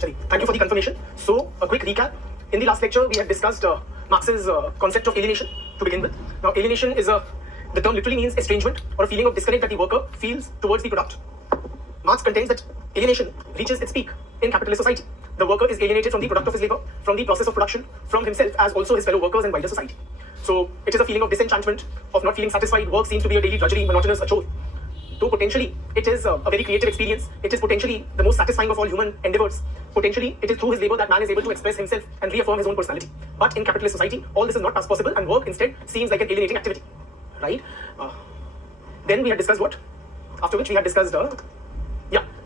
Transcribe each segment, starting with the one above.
Shari, thank you for the confirmation. So, a quick recap. In the last lecture, we had discussed Marx's concept of alienation to begin with. Now, alienation is the term literally means estrangement or a feeling of disconnect that the worker feels towards the product. Marx contends that alienation reaches its peak in capitalist society. The worker is alienated from the product of his labor, from the process of production, from himself as also his fellow workers and wider society. So, it is a feeling of disenchantment, of not feeling satisfied. Work seems to be a daily drudgery, monotonous, a chore. Though potentially it is a very creative experience, it is potentially the most satisfying of all human endeavors. Potentially, it is through his labor that man is able to express himself and reaffirm his own personality. But in capitalist society, all this is not possible, and work instead seems like an alienating activity, right? Then we had discussed what? After which we had discussed,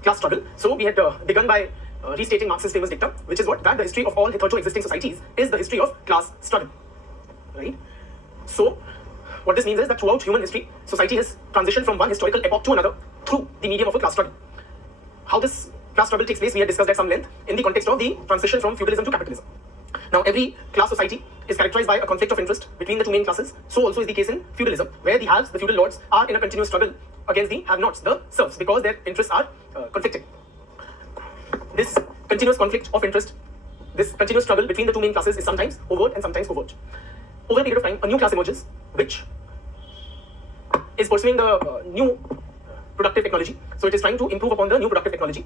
class struggle. So we had begun by restating Marx's famous dictum, which is what? That the history of all hitherto existing societies is the history of class struggle, right? So, what this means is that throughout human history, society has transitioned from one historical epoch to another through the medium of a class struggle. How this class struggle takes place, we had discussed at some length in the context of the transition from feudalism to capitalism. Now, every class society is characterized by a conflict of interest between the two main classes. So also is the case in feudalism, where the haves, the feudal lords, are in a continuous struggle against the have-nots, the serfs, because their interests are conflicting. This continuous conflict of interest, this continuous struggle between the two main classes is sometimes overt and sometimes covert. Over a period of time, a new class emerges, which is pursuing the new productive technology. So it is trying to improve upon the new productive technology.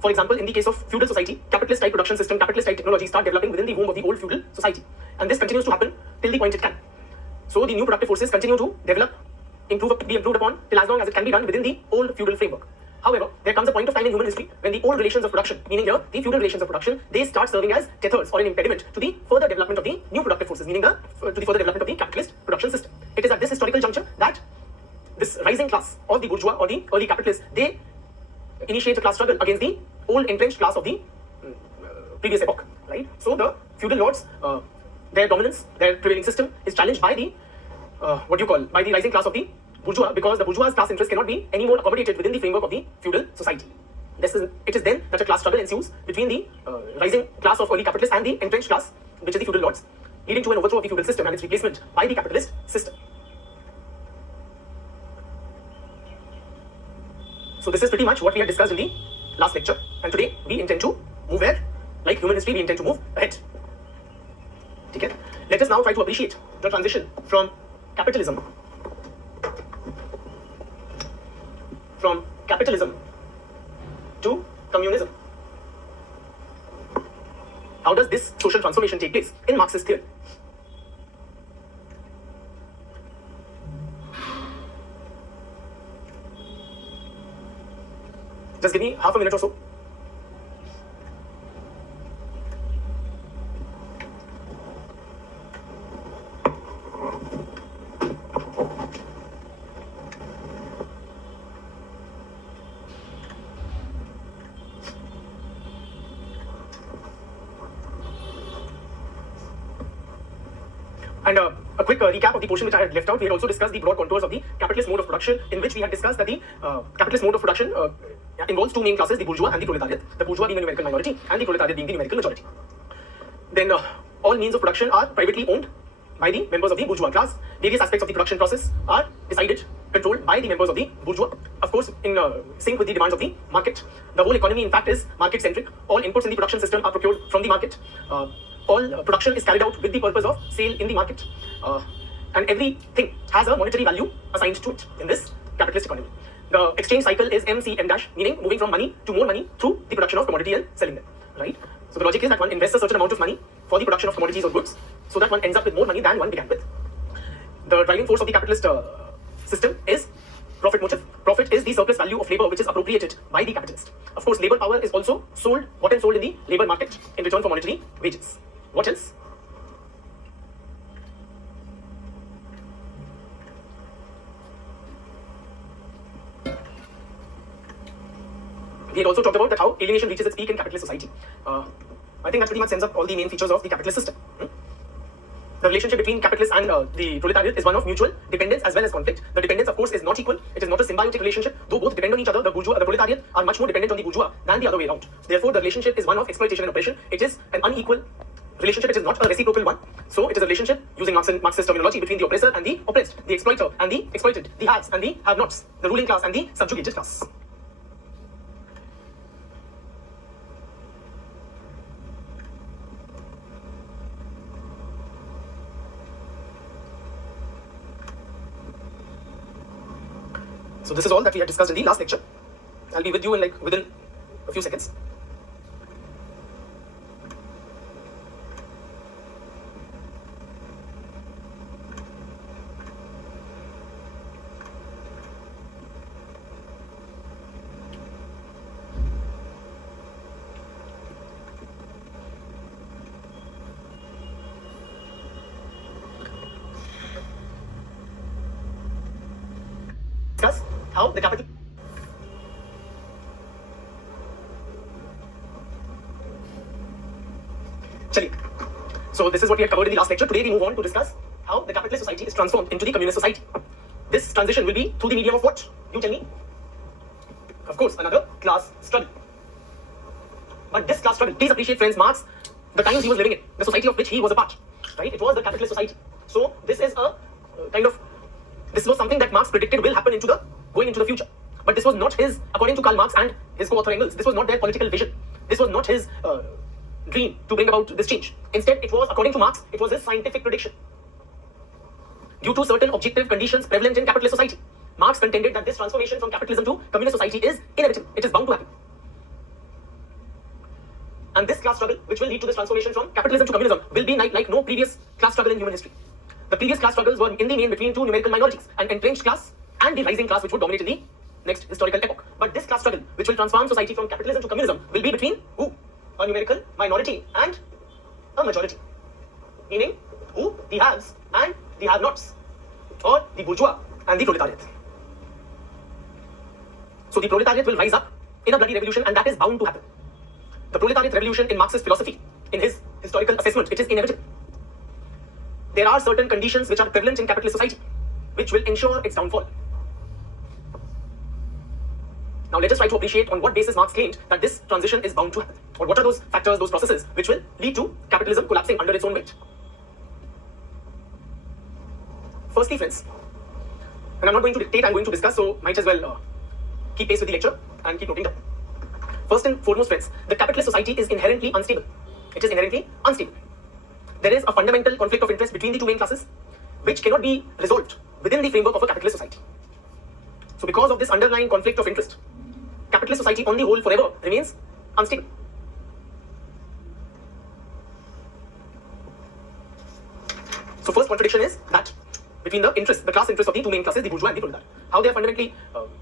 For example, in the case of feudal society, capitalist type production system, capitalist type technology start developing within the womb of the old feudal society. And this continues to happen till the point it can. So the new productive forces continue to develop, be improved upon till as long as it can be done within the old feudal framework. However, there comes a point of time in human history when the old relations of production, meaning here the feudal relations of production, they start serving as tethers or an impediment to the further development of the new productive forces, meaning to the further development of the capitalist production system. It is at this historical juncture that this rising class of the bourgeois or the early capitalists, they initiate a class struggle against the old entrenched class of the previous epoch, right? So the feudal lords, their dominance, their prevailing system is challenged by the by the rising class of the bourgeois, because the bourgeois class interest cannot be any more accommodated within the framework of the feudal society. It is then that a class struggle ensues between the rising class of early capitalists and the entrenched class, which is the feudal lords, leading to an overthrow of the feudal system and its replacement by the capitalist system. So this is pretty much what we had discussed in the last lecture, and today we intend to move where? Like human history, we intend to move ahead. Okay? Let us now try to appreciate the transition from capitalism to communism. How does this social transformation take place in Marx's theory? Just give me half a minute or so. And a quick recap of the portion which I had left out. We had also discussed the broad contours of the capitalist mode of production, in which we had discussed that the capitalist mode of production involves two main classes, the bourgeois and the proletariat. The bourgeois being a numerical minority and the proletariat being the numerical majority. Then all means of production are privately owned by the members of the bourgeois class. Various aspects of the production process are decided, controlled by the members of the bourgeois. Of course, in sync with the demands of the market. The whole economy, in fact, is market-centric. All inputs in the production system are procured from the market. All production is carried out with the purpose of sale in the market. And everything has a monetary value assigned to it in this capitalist economy. The exchange cycle is MCM dash, meaning moving from money to more money through the production of commodity and selling them, right? So the logic is that one invests a certain amount of money for the production of commodities or goods, so that one ends up with more money than one began with. The driving force of the capitalist system is profit motive. Profit is the surplus value of labor which is appropriated by the capitalist. Of course, labor power is also bought and sold in the labor market in return for monetary wages. What else? We had also talked about that how alienation reaches its peak in capitalist society. I think that pretty much sums up all the main features of the capitalist system. The relationship between capitalists and the proletariat is one of mutual dependence as well as conflict. The dependence, of course, is not equal. It is not a symbiotic relationship. Though both depend on each other, the proletariat are much more dependent on the bourgeois than the other way around. Therefore, the relationship is one of exploitation and oppression. It is an unequal relationship. It is not a reciprocal one. So it is a relationship, using Marxist terminology, between the oppressor and the oppressed, the exploiter and the exploited, the haves and the have-nots, the ruling class and the subjugated class. So this is all that we had discussed in the last lecture. I'll be with you in within a few seconds. Discuss how the capital. Chaliye. So this is what we had covered in the last lecture. Today we move on to discuss how the capitalist society is transformed into the communist society. This transition will be through the medium of what? You tell me. Of course, another class struggle. But this class struggle, please appreciate, friends, Marx, the times he was living in, the society of which he was a part, right? It was the capitalist society. So this is a this was something that Marx predicted will happen going into the future. But this was not his, according to Karl Marx and his co-author Engels, this was not their political vision. This was not his dream to bring about this change. Instead, it was, according to Marx, it was his scientific prediction. Due to certain objective conditions prevalent in capitalist society, Marx contended that this transformation from capitalism to communist society is inevitable. It is bound to happen. And this class struggle, which will lead to this transformation from capitalism to communism, will be like no previous class struggle in human history. The previous class struggles were in the main between two numerical minorities, an entrenched class and the rising class which would dominate in the next historical epoch. But this class struggle, which will transform society from capitalism to communism, will be between who? A numerical minority and a majority. Meaning, who? The haves and the have-nots, or the bourgeois and the proletariat. So the proletariat will rise up in a bloody revolution, and that is bound to happen. The proletariat revolution in Marx's philosophy, in his historical assessment, it is inevitable. There are certain conditions which are prevalent in capitalist society, which will ensure its downfall. Now let us try to appreciate on what basis Marx claimed that this transition is bound to happen. Or what are those factors, those processes, which will lead to capitalism collapsing under its own weight. Firstly, friends, and I'm not going to dictate, I'm going to discuss, so might as well keep pace with the lecture and keep noting down. First and foremost, friends, the capitalist society is inherently unstable. It is inherently unstable. There is a fundamental conflict of interest between the two main classes, which cannot be resolved within the framework of a capitalist society. So because of this underlying conflict of interest, capitalist society on the whole forever remains unstable. So first contradiction is that between the class interest of the two main classes, the bourgeois and the proletariat. How they are fundamentally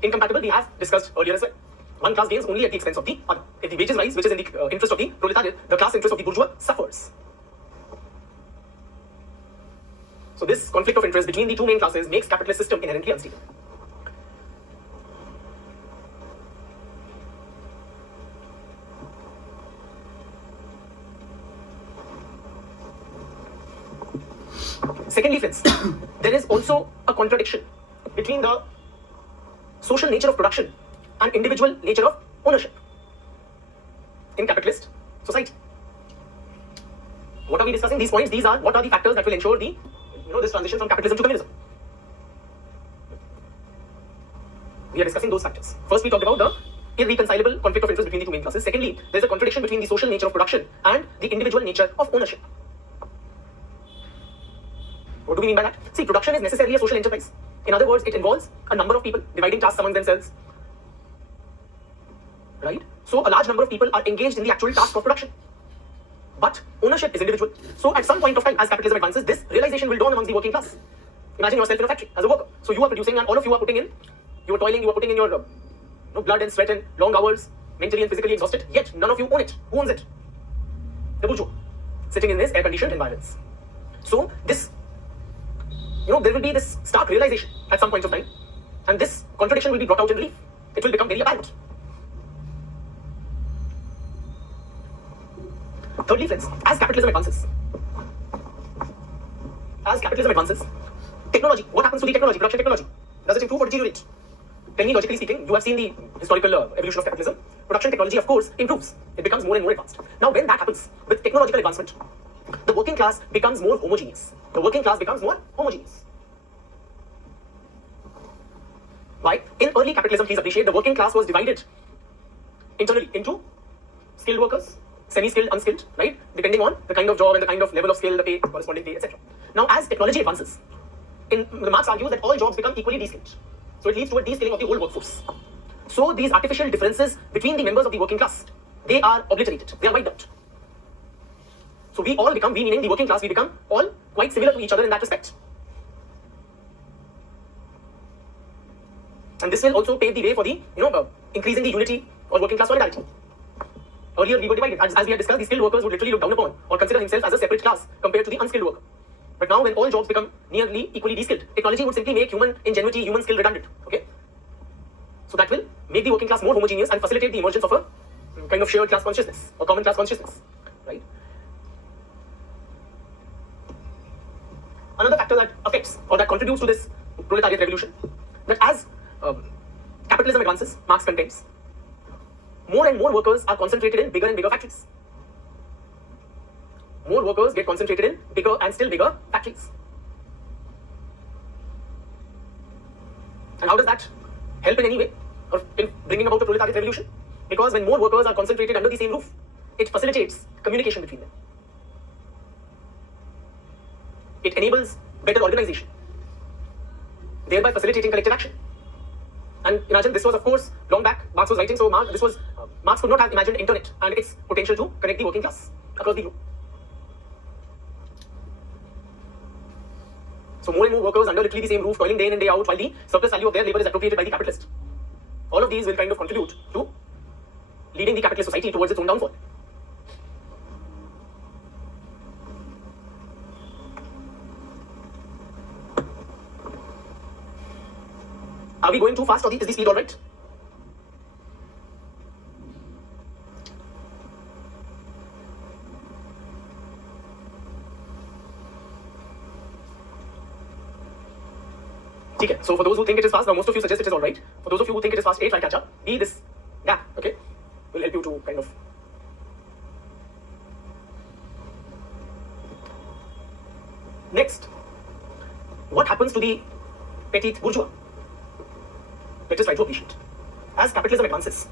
incompatible, we have discussed earlier as well. One class gains only at the expense of the other. If the wages rise, which is in the interest of the proletariat, the class interest of the bourgeois suffers. So this conflict of interest between the two main classes makes capitalist system inherently unstable. Secondly, friends, there is also a contradiction between the social nature of production and individual nature of ownership in capitalist society. What are we discussing? These points, these are what are the factors that will ensure the this transition from capitalism to communism. We are discussing those factors. First, we talked about the irreconcilable conflict of interest between the two main classes. Secondly, there is a contradiction between the social nature of production and the individual nature of ownership. What do we mean by that? See, production is necessarily a social enterprise. In other words, it involves a number of people dividing tasks among themselves. Right? So a large number of people are engaged in the actual task of production. But ownership is individual. So at some point of time, as capitalism advances, this realization will dawn amongst the working class. Imagine yourself in a factory as a worker. So you are producing and all of you are putting in, you are toiling, you are putting in your blood and sweat and long hours, mentally and physically exhausted, yet none of you own it. Who owns it? The bourgeois, sitting in this air-conditioned environments. So this, there will be this stark realization at some point of time, and this contradiction will be brought out in relief. It will become very apparent. Thirdly, friends, as capitalism advances, technology, what happens to the technology, production technology? Does it improve or deteriorate? Technologically speaking, you have seen the historical evolution of capitalism. Production technology, of course, improves. It becomes more and more advanced. Now, when that happens, with technological advancement, the working class becomes more homogeneous. Why? In early capitalism, please appreciate, the working class was divided internally into skilled workers, semi-skilled, unskilled, right? Depending on the kind of job and the kind of level of skill, the pay, corresponding pay, etc. Now, as technology advances, Marx argues that all jobs become equally de-skilled. So it leads to a descaling of the whole workforce. So these artificial differences between the members of the working class, they are obliterated, they are wiped out. So we all become, we meaning the working class, we become all quite similar to each other in that respect. And this will also pave the way for the, increasing the unity or working class solidarity. Earlier we were divided, as we had discussed, the skilled workers would literally look down upon or consider himself as a separate class compared to the unskilled worker. But now when all jobs become nearly equally de-skilled, technology would simply make human ingenuity, human skill redundant. Okay? So that will make the working class more homogeneous and facilitate the emergence of a kind of shared class consciousness or common class consciousness. Right? Another factor that affects or that contributes to this proletariat revolution, that as capitalism advances, Marx contends, more and more workers are concentrated in bigger and bigger factories. More workers get concentrated in bigger and still bigger factories. And how does that help in any way or in bringing about a proletariat revolution? Because when more workers are concentrated under the same roof, it facilitates communication between them. It enables better organization, thereby facilitating collective action. And imagine this was, of course, long back, Marx was writing, so Marx could not have imagined internet and its potential to connect the working class across the globe. So more and more workers under literally the same roof, toiling day in and day out, while the surplus value of their labor is appropriated by the capitalist. All of these will kind of contribute to leading the capitalist society towards its own downfall. Are we going too fast, or is the speed all right? Okay, so for those who think it is fast, now most of you suggest it is all right. For those of you who think it is fast, A, try and catch up. B, this gap, okay, will help you to kind of. Next, what happens to the petit bourgeois? Let us try to appreciate. As capitalism advances,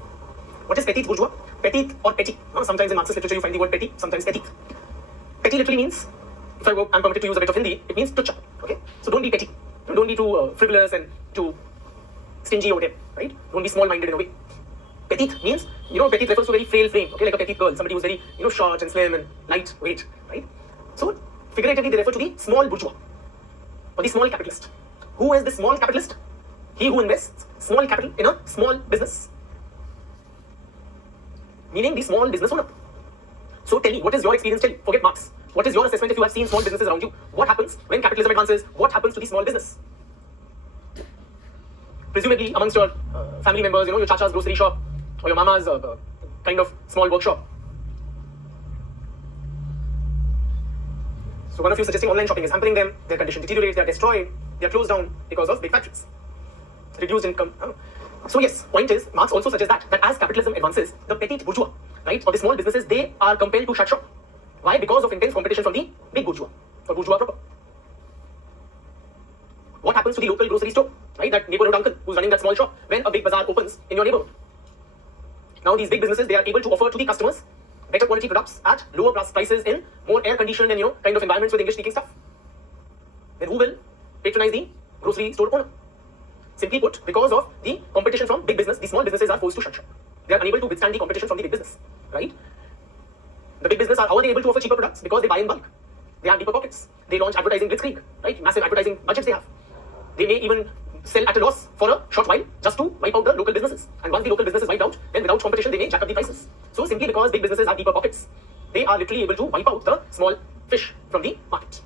what is petit bourgeois? Petit or petit. Sometimes in Marxist literature you find the word petit, sometimes petit. Petit literally means, if I'm permitted to use a bit of Hindi, it means tucha. Okay, so don't be petty. Don't be too frivolous and too stingy over there, right? Don't be small-minded in a way. Petite means, petite refers to a very frail frame, okay, like a petite girl, somebody who's very, short and slim and lightweight, right? So, figuratively, they refer to the small bourgeois or the small capitalist. Who is the small capitalist? He who invests small capital in a small business, meaning the small business owner. So tell me, what is your experience? Tell me, forget Marx. What is your assessment if you have seen small businesses around you? What happens when capitalism advances? What happens to the small business? Presumably amongst your family members, your chacha's grocery shop or your mama's kind of small workshop. So one of you suggesting online shopping is hampering them, their condition deteriorates, they are destroyed, they are closed down because of big factories. Reduced income. So yes, point is, Marx also suggests that as capitalism advances, the petit bourgeois, right, or the small businesses, they are compelled to shut shop. Why? Because of intense competition from the big bourgeois, or bourgeois proper. What happens to the local grocery store, right, that neighborhood uncle who's running that small shop when a big bazaar opens in your neighborhood? Now these big businesses, they are able to offer to the customers better quality products at lower prices in more air-conditioned and kind of environments with English-speaking stuff. Then who will patronize the grocery store owner? Simply put, because of the competition from big business, the small businesses are forced to shut shop. They are unable to withstand the competition from the big business, right? The big business how are they able to offer cheaper products? Because they buy in bulk. They have deeper pockets. They launch advertising blitzkrieg, right? Massive advertising budgets they have. They may even sell at a loss for a short while just to wipe out the local businesses. And once the local business is wiped out, then without competition, they may jack up the prices. So simply because big businesses have deeper pockets, they are literally able to wipe out the small fish from the market.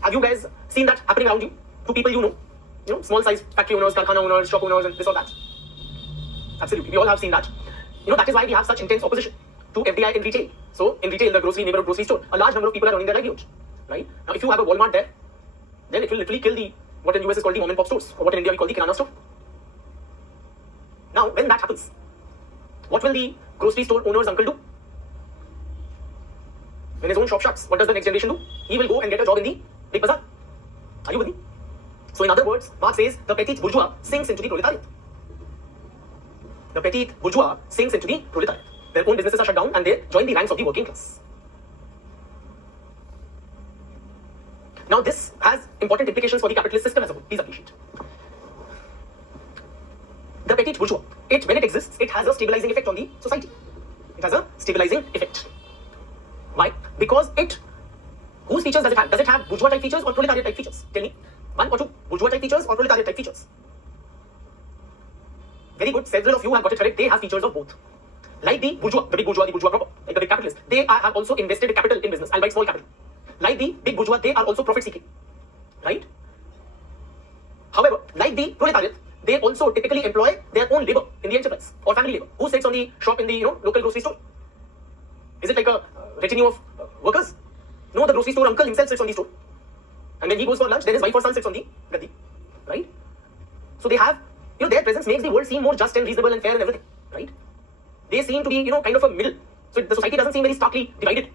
Have you guys seen that happening around you? To people you know, small size factory owners, karkhana owners, shop owners, and this or that. Absolutely, we all have seen that. That is why we have such intense opposition to FDI in retail. So in retail, the neighborhood grocery store, a large number of people are earning their livelihood, right? Now if you have a Walmart there, then it will literally kill the, what in US is called the mom and pop stores, or what in India we call the kirana store. Now when that happens, what will the grocery store owner's uncle do? When his own shop shuts, what does the next generation do? He will go and get a job in the big bazaar. Are you with me? So in other words, Marx says the petit bourgeois sinks into the proletariat. The petit bourgeois sinks into the proletariat. Their own businesses are shut down and they join the ranks of the working class. Now this has important implications for the capitalist system as a whole. Please appreciate. the petit bourgeois, when it exists, it has a stabilizing effect on the society. It has a stabilizing effect. Why? Because whose features does it have? Does it have bourgeois type features or proletariat type features? Tell me. One or two, bourgeois type features or proletariat type features? Very good. Several of you have got it correct. They have features of both. Like the bourgeois, the big bourgeois, the bourgeois proper, like the big capitalist, they have also invested capital in business, albeit small capital. Like the big bourgeois, they are also profit seeking. Right? However, like the proletariat, they also typically employ their own labor in the enterprise or family labor. Who sits on the shop in the local grocery store? Is it like a retinue of workers? No, the grocery store uncle himself sits on the store. And when he goes for lunch, then his wife or son sits on the gadi. Right? So they have, their presence makes the world seem more just and reasonable and fair and everything. Right? They seem to be, kind of a middle. So the society doesn't seem very starkly divided.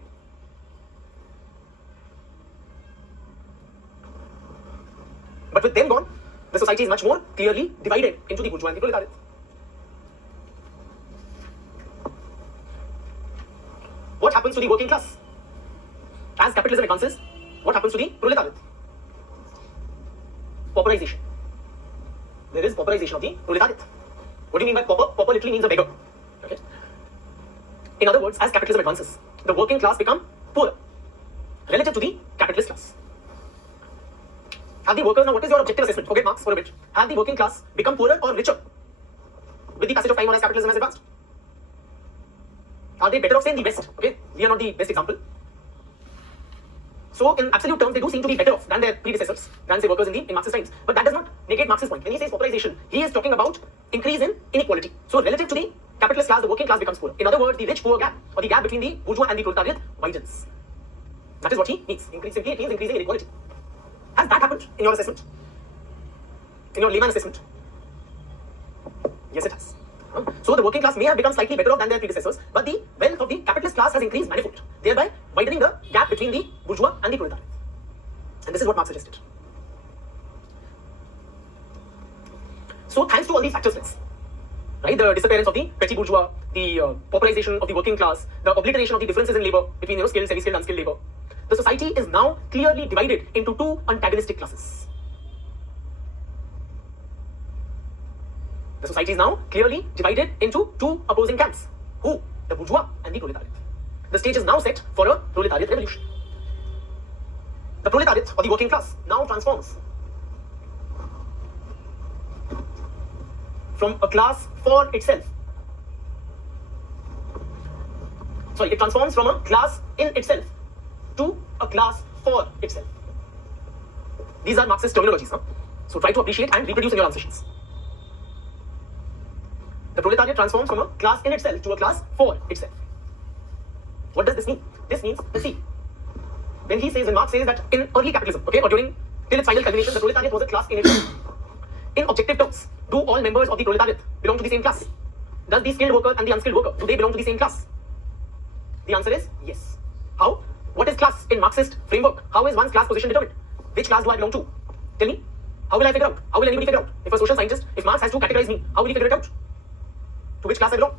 But with them gone, the society is much more clearly divided into the bourgeois and the proletariat. What happens to the working class? As capitalism advances, what happens to the proletariat? Pauperization. There is pauperization of the proletariat. What do you mean by pauper? Pauper literally means a beggar. Okay. In other words, as capitalism advances, the working class become poorer relative to the capitalist class. Have the workers, now what is your objective assessment? Forget Marx for a bit. Have the working class become poorer or richer with the passage of time or as capitalism has advanced? Are they better off, say, in the West? Okay, we are not the best example. So in absolute terms, they do seem to be better off than their predecessors, than say workers in Marxist times. But that does not negate Marx's point. When he says pauperization, he is talking about increase in inequality. So relative to the capitalist class, the working class becomes poorer. In other words, the rich-poor gap, or the gap between the bourgeois and the proletariat, widens. That is what he means. Simply, it means increasing inequality. Has that happened in your assessment? In your layman assessment? Yes, it has. So the working class may have become slightly better off than their predecessors, but the wealth of the capitalist class has increased manifold, thereby widening the gap between the bourgeois and the proletariat. And this is what Marx suggested. So thanks to all these factors, friends, right, the disappearance of the petit bourgeois, the pauperization of the working class, the obliteration of the differences in labor between skilled, semi-skilled, unskilled labor, the society is now clearly divided into two antagonistic classes. The society is now clearly divided into two opposing camps. Who? The bourgeois and the proletariat. The stage is now set for a proletariat revolution. The proletariat, or the working class, now transforms from a class for itself. Sorry, it transforms from a class in itself to a class for itself. These are Marxist terminologies. So try to appreciate and reproduce in your answer sheets. The proletariat transforms from a class in itself to a class for itself. What does this mean? This means, see, when Marx says that in early capitalism, okay, or till its final culmination, the proletariat was a class in itself. In objective terms, do all members of the proletariat belong to the same class? Does the skilled worker and the unskilled worker, do they belong to the same class? The answer is yes. How? What is class in Marxist framework? How is one's class position determined? Which class do I belong to? Tell me. How will I figure out? How will anybody figure out? If a social scientist, if Marx has to categorize me, how will he figure it out? To which class I belong?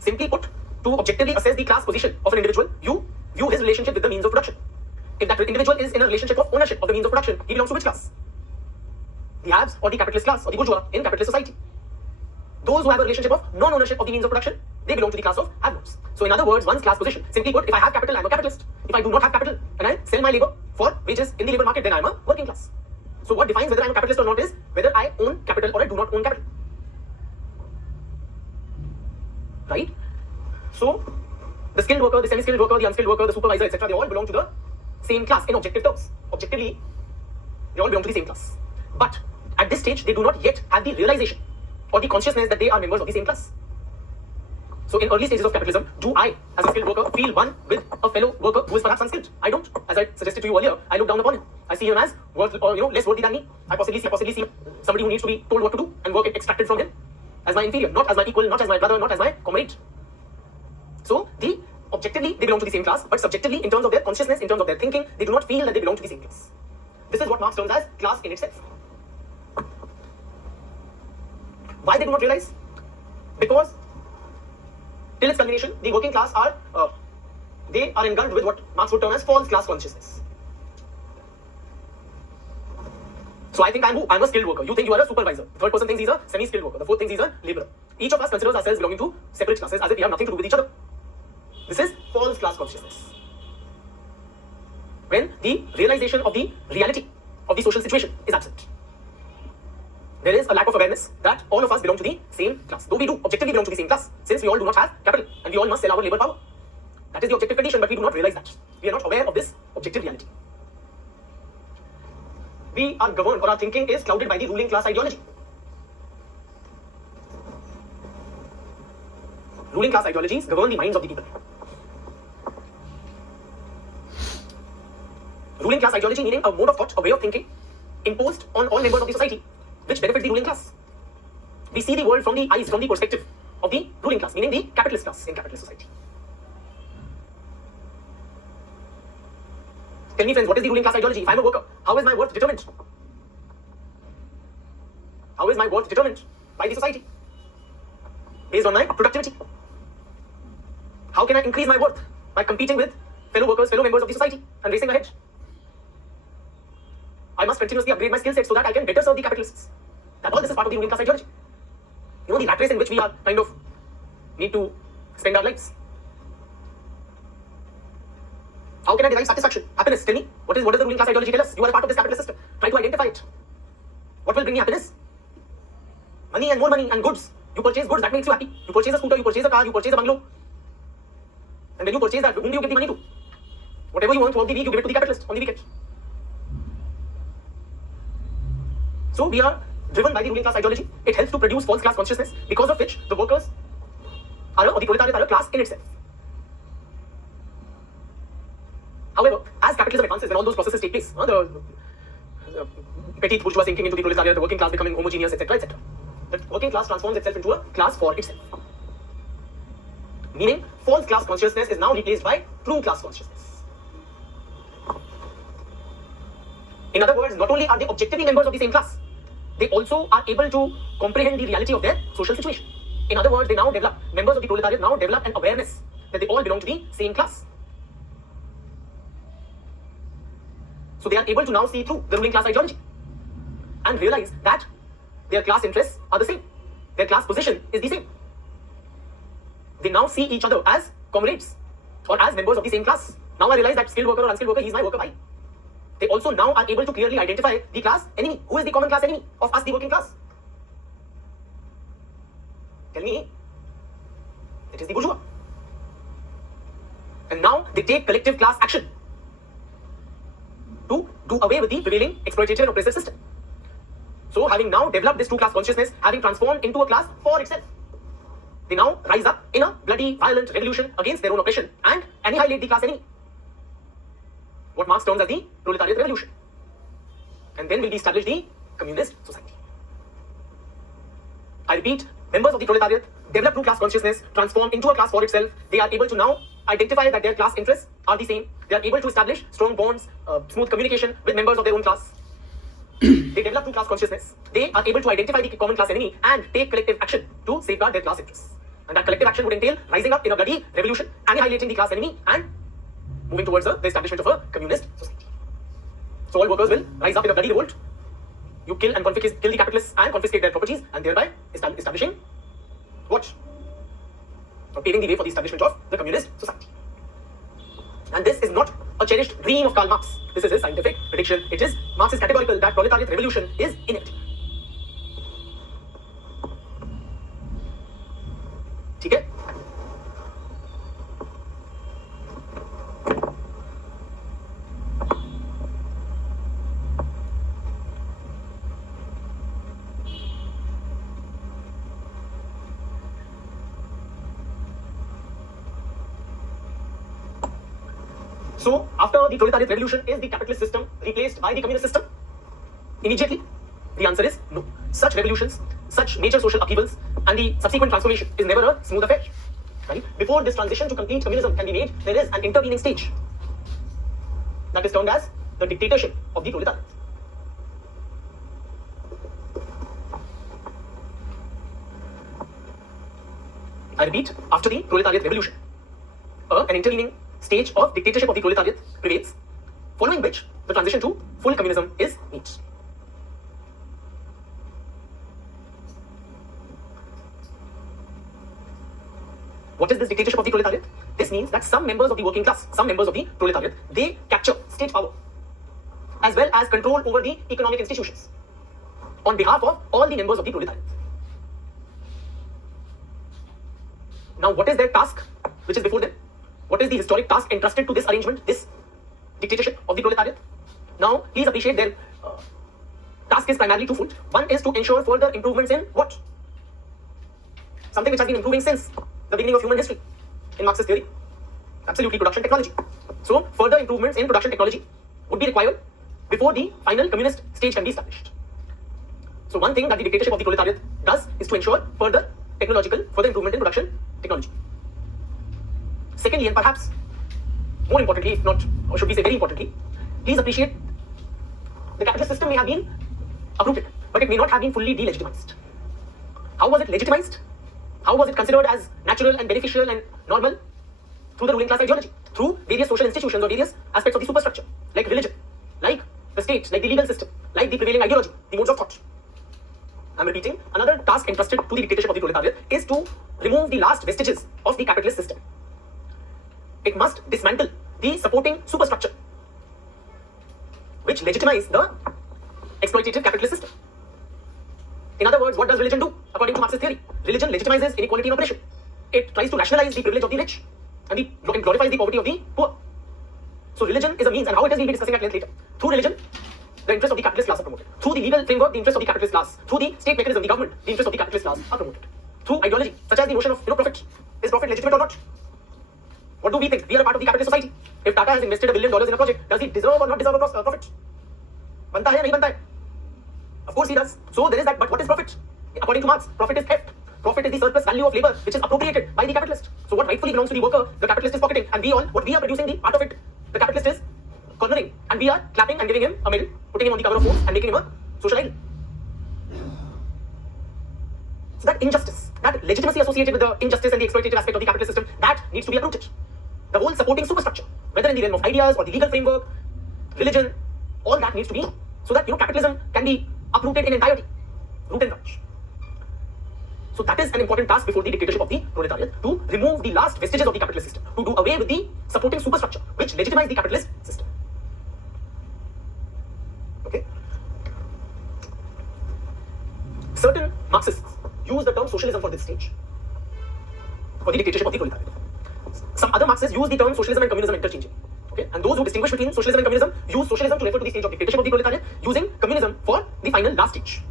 Simply put, to objectively assess the class position of an individual, you view his relationship with the means of production. If that individual is in a relationship of ownership of the means of production, he belongs to which class? The haves or the capitalist class or the bourgeois in capitalist society. Those who have a relationship of non-ownership of the means of production, they belong to the class of have-nots. So in other words, one's class position. Simply put, if I have capital, I'm a capitalist. If I do not have capital and I sell my labor for wages in the labor market, then I'm a working class. So what defines whether I'm a capitalist or not is whether I own capital or I do not own capital. Right? So the skilled worker, the semi-skilled worker, the unskilled worker, the supervisor, etc., they all belong to the same class in objective terms. Objectively, they all belong to the same class. But at this stage, they do not yet have the realization or the consciousness that they are members of the same class. So in early stages of capitalism, do I, as a skilled worker, feel one with a fellow worker who is perhaps unskilled? I don't. As I suggested to you earlier, I look down upon him. I see him as worth, or less worthy than me. I possibly see somebody who needs to be told what to do and work extracted from him as my inferior, not as my equal, not as my brother, not as my comrade. So objectively, they belong to the same class, but subjectively, in terms of their consciousness, in terms of their thinking, they do not feel that they belong to the same class. This is what Marx terms as class in itself. Why they do not realize? Because till its culmination, the working class are engulfed with what Marx would term as false class consciousness. So I think I'm who? I'm a skilled worker. You think you are a supervisor. The third person thinks he's a semi-skilled worker. The fourth thinks he's a laborer. Each of us considers ourselves belonging to separate classes as if we have nothing to do with each other. This is false class consciousness. When the realization of the reality of the social situation is absent. There is a lack of awareness that all of us belong to the same class. Though we do objectively belong to the same class, since we all do not have capital and we all must sell our labor power. That is the objective condition, but we do not realize that. We are not aware of this objective reality. We are governed, or our thinking is clouded by the ruling class ideology. Ruling class ideologies govern the minds of the people. Ruling class ideology meaning a mode of thought, a way of thinking, imposed on all members of the society, which benefits the ruling class. We see the world from the eyes, from the perspective of the ruling class, meaning the capitalist class in capitalist society. Tell me friends, what is the ruling class ideology? If I'm a worker, how is my worth determined? How is my worth determined by the society? Based on my productivity. How can I increase my worth? By competing with fellow workers, fellow members of the society and racing ahead. I must continuously upgrade my skill set so that I can better serve the capitalists. That all this is part of the ruling class ideology. You know, the rat race in which we are kind of need to spend our lives. How can I derive satisfaction? Happiness, tell me. What does the ruling class ideology tell us? You are a part of this capitalist system. Try to identify it. What will bring me happiness? Money and more money and goods. You purchase goods, that makes you happy. You purchase a scooter, you purchase a car, you purchase a bungalow. And when you purchase that, whom do you give the money to? Whatever you earn throughout the week, you give it to the capitalist on the weekend. So we are driven by the ruling class ideology. It helps to produce false class consciousness, because of which the workers or the proletariat are a class in itself. However, as capitalism advances, when all those processes take place, the petty bourgeois sinking into the proletariat, the working class becoming homogeneous, etc., etc., the working class transforms itself into a class for itself. Meaning, false class consciousness is now replaced by true class consciousness. In other words, not only are they objectively members of the same class, they also are able to comprehend the reality of their social situation. In other words, they now develop, members of the proletariat now develop an awareness that they all belong to the same class. So they are able to now see through the ruling class ideology and realize that their class interests are the same. Their class position is the same. They now see each other as comrades or as members of the same class. Now I realize that skilled worker or unskilled worker, he is my worker. Why? They also now are able to clearly identify the class enemy. Who is the common class enemy of us, the working class? Tell me. It is the bourgeois. And now they take collective class action to do away with the prevailing exploitative and oppressive system. So having now developed this true class consciousness, having transformed into a class for itself, they now rise up in a bloody, violent revolution against their own oppression and annihilate the class enemy. What Marx terms as the proletariat revolution. And then will be established the communist society. I repeat, members of the proletariat develop true class consciousness, transform into a class for itself. They are able to now identify that their class interests are the same. They are able to establish strong bonds, smooth communication with members of their own class. They develop true class consciousness. They are able to identify the common class enemy and take collective action to safeguard their class interests. And that collective action would entail rising up in a bloody revolution, annihilating the class enemy and moving towards the establishment of a communist society. So all workers will rise up in a bloody revolt. You kill and kill the capitalists and confiscate their properties, and thereby establishing what? Or paving the way for the establishment of the communist society. And this is not a cherished dream of Karl Marx. This is his scientific prediction. It is Marx is categorical that proletariat revolution is inevitable. ठीक है? So, after the proletariat revolution, is the capitalist system replaced by the communist system? Immediately? The answer is no. Such revolutions, such major social upheavals, and the subsequent transformation is never a smooth affair. Right? Before this transition to complete communism can be made, there is an intervening stage that is termed as the dictatorship of the proletariat. I repeat, after the proletariat revolution, an intervening stage of dictatorship of the proletariat prevails, following which the transition to full communism is made. What is this dictatorship of the proletariat? This means that some members of the working class, some members of the proletariat, they capture state power as well as control over the economic institutions on behalf of all the members of the proletariat. Now, what is their task, which is before them? What is the historic task entrusted to this arrangement, this dictatorship of the proletariat? Now, please appreciate their task is primarily twofold. One is to ensure further improvements in what? Something which has been improving since the beginning of human history in Marxist theory. Absolutely, production technology. So, further improvements in production technology would be required before the final communist stage can be established. So, one thing that the dictatorship of the proletariat does is to ensure further improvement in production technology. Secondly, and perhaps more importantly, if not, or should we say very importantly, please appreciate the capitalist system may have been uprooted, but it may not have been fully delegitimized. How was it legitimized? How was it considered as natural and beneficial and normal? Through the ruling class ideology, through various social institutions or various aspects of the superstructure, like religion, like the state, like the legal system, like the prevailing ideology, the modes of thought. I'm repeating, another task entrusted to the dictatorship of the proletariat is to remove the last vestiges of the capitalist system. It must dismantle the supporting superstructure which legitimize the exploitative capitalist system. In other words, what does religion do according to Marxist theory? Religion legitimizes inequality in oppression. It tries to rationalize the privilege of the rich and glorifies the poverty of the poor. So religion is a means, and how it is we'll be discussing at length later. Through religion, the interests of the capitalist class are promoted. Through the legal framework, the interests of the capitalist class. Through the state mechanism, the government, the interests of the capitalist class are promoted. Through ideology, such as the notion of profit. Is profit legitimate or not? What do we think? We are a part of the capitalist society. If Tata has invested $1 billion in a project, does he deserve or not deserve a profit? Banta hai ya nahi banta hai? Of course he does. So there is that. But what is profit? According to Marx, profit is theft. Profit is the surplus value of labor, which is appropriated by the capitalist. So what rightfully belongs to the worker, the capitalist is pocketing, and what we are producing, the part of it, the capitalist is cornering, and we are clapping and giving him a medal, putting him on the cover of Forbes, and making him a social idol. So that injustice, that legitimacy associated with the injustice and the exploitative aspect of the capitalist system, that needs to be uprooted. The whole supporting superstructure, whether in the realm of ideas or the legal framework, religion, all that needs to be, so that capitalism can be uprooted in entirety, root and branch. So that is an important task before the dictatorship of the proletariat, to remove the last vestiges of the capitalist system, to do away with the supporting superstructure which legitimize the capitalist system. Okay. Certain Marxists use the term socialism for this stage, for the dictatorship of the proletariat. Some other Marxists use the term socialism and communism interchangeably. Okay? And those who distinguish between socialism and communism use socialism to refer to the stage of dictatorship of the proletariat, using communism for the final last stage.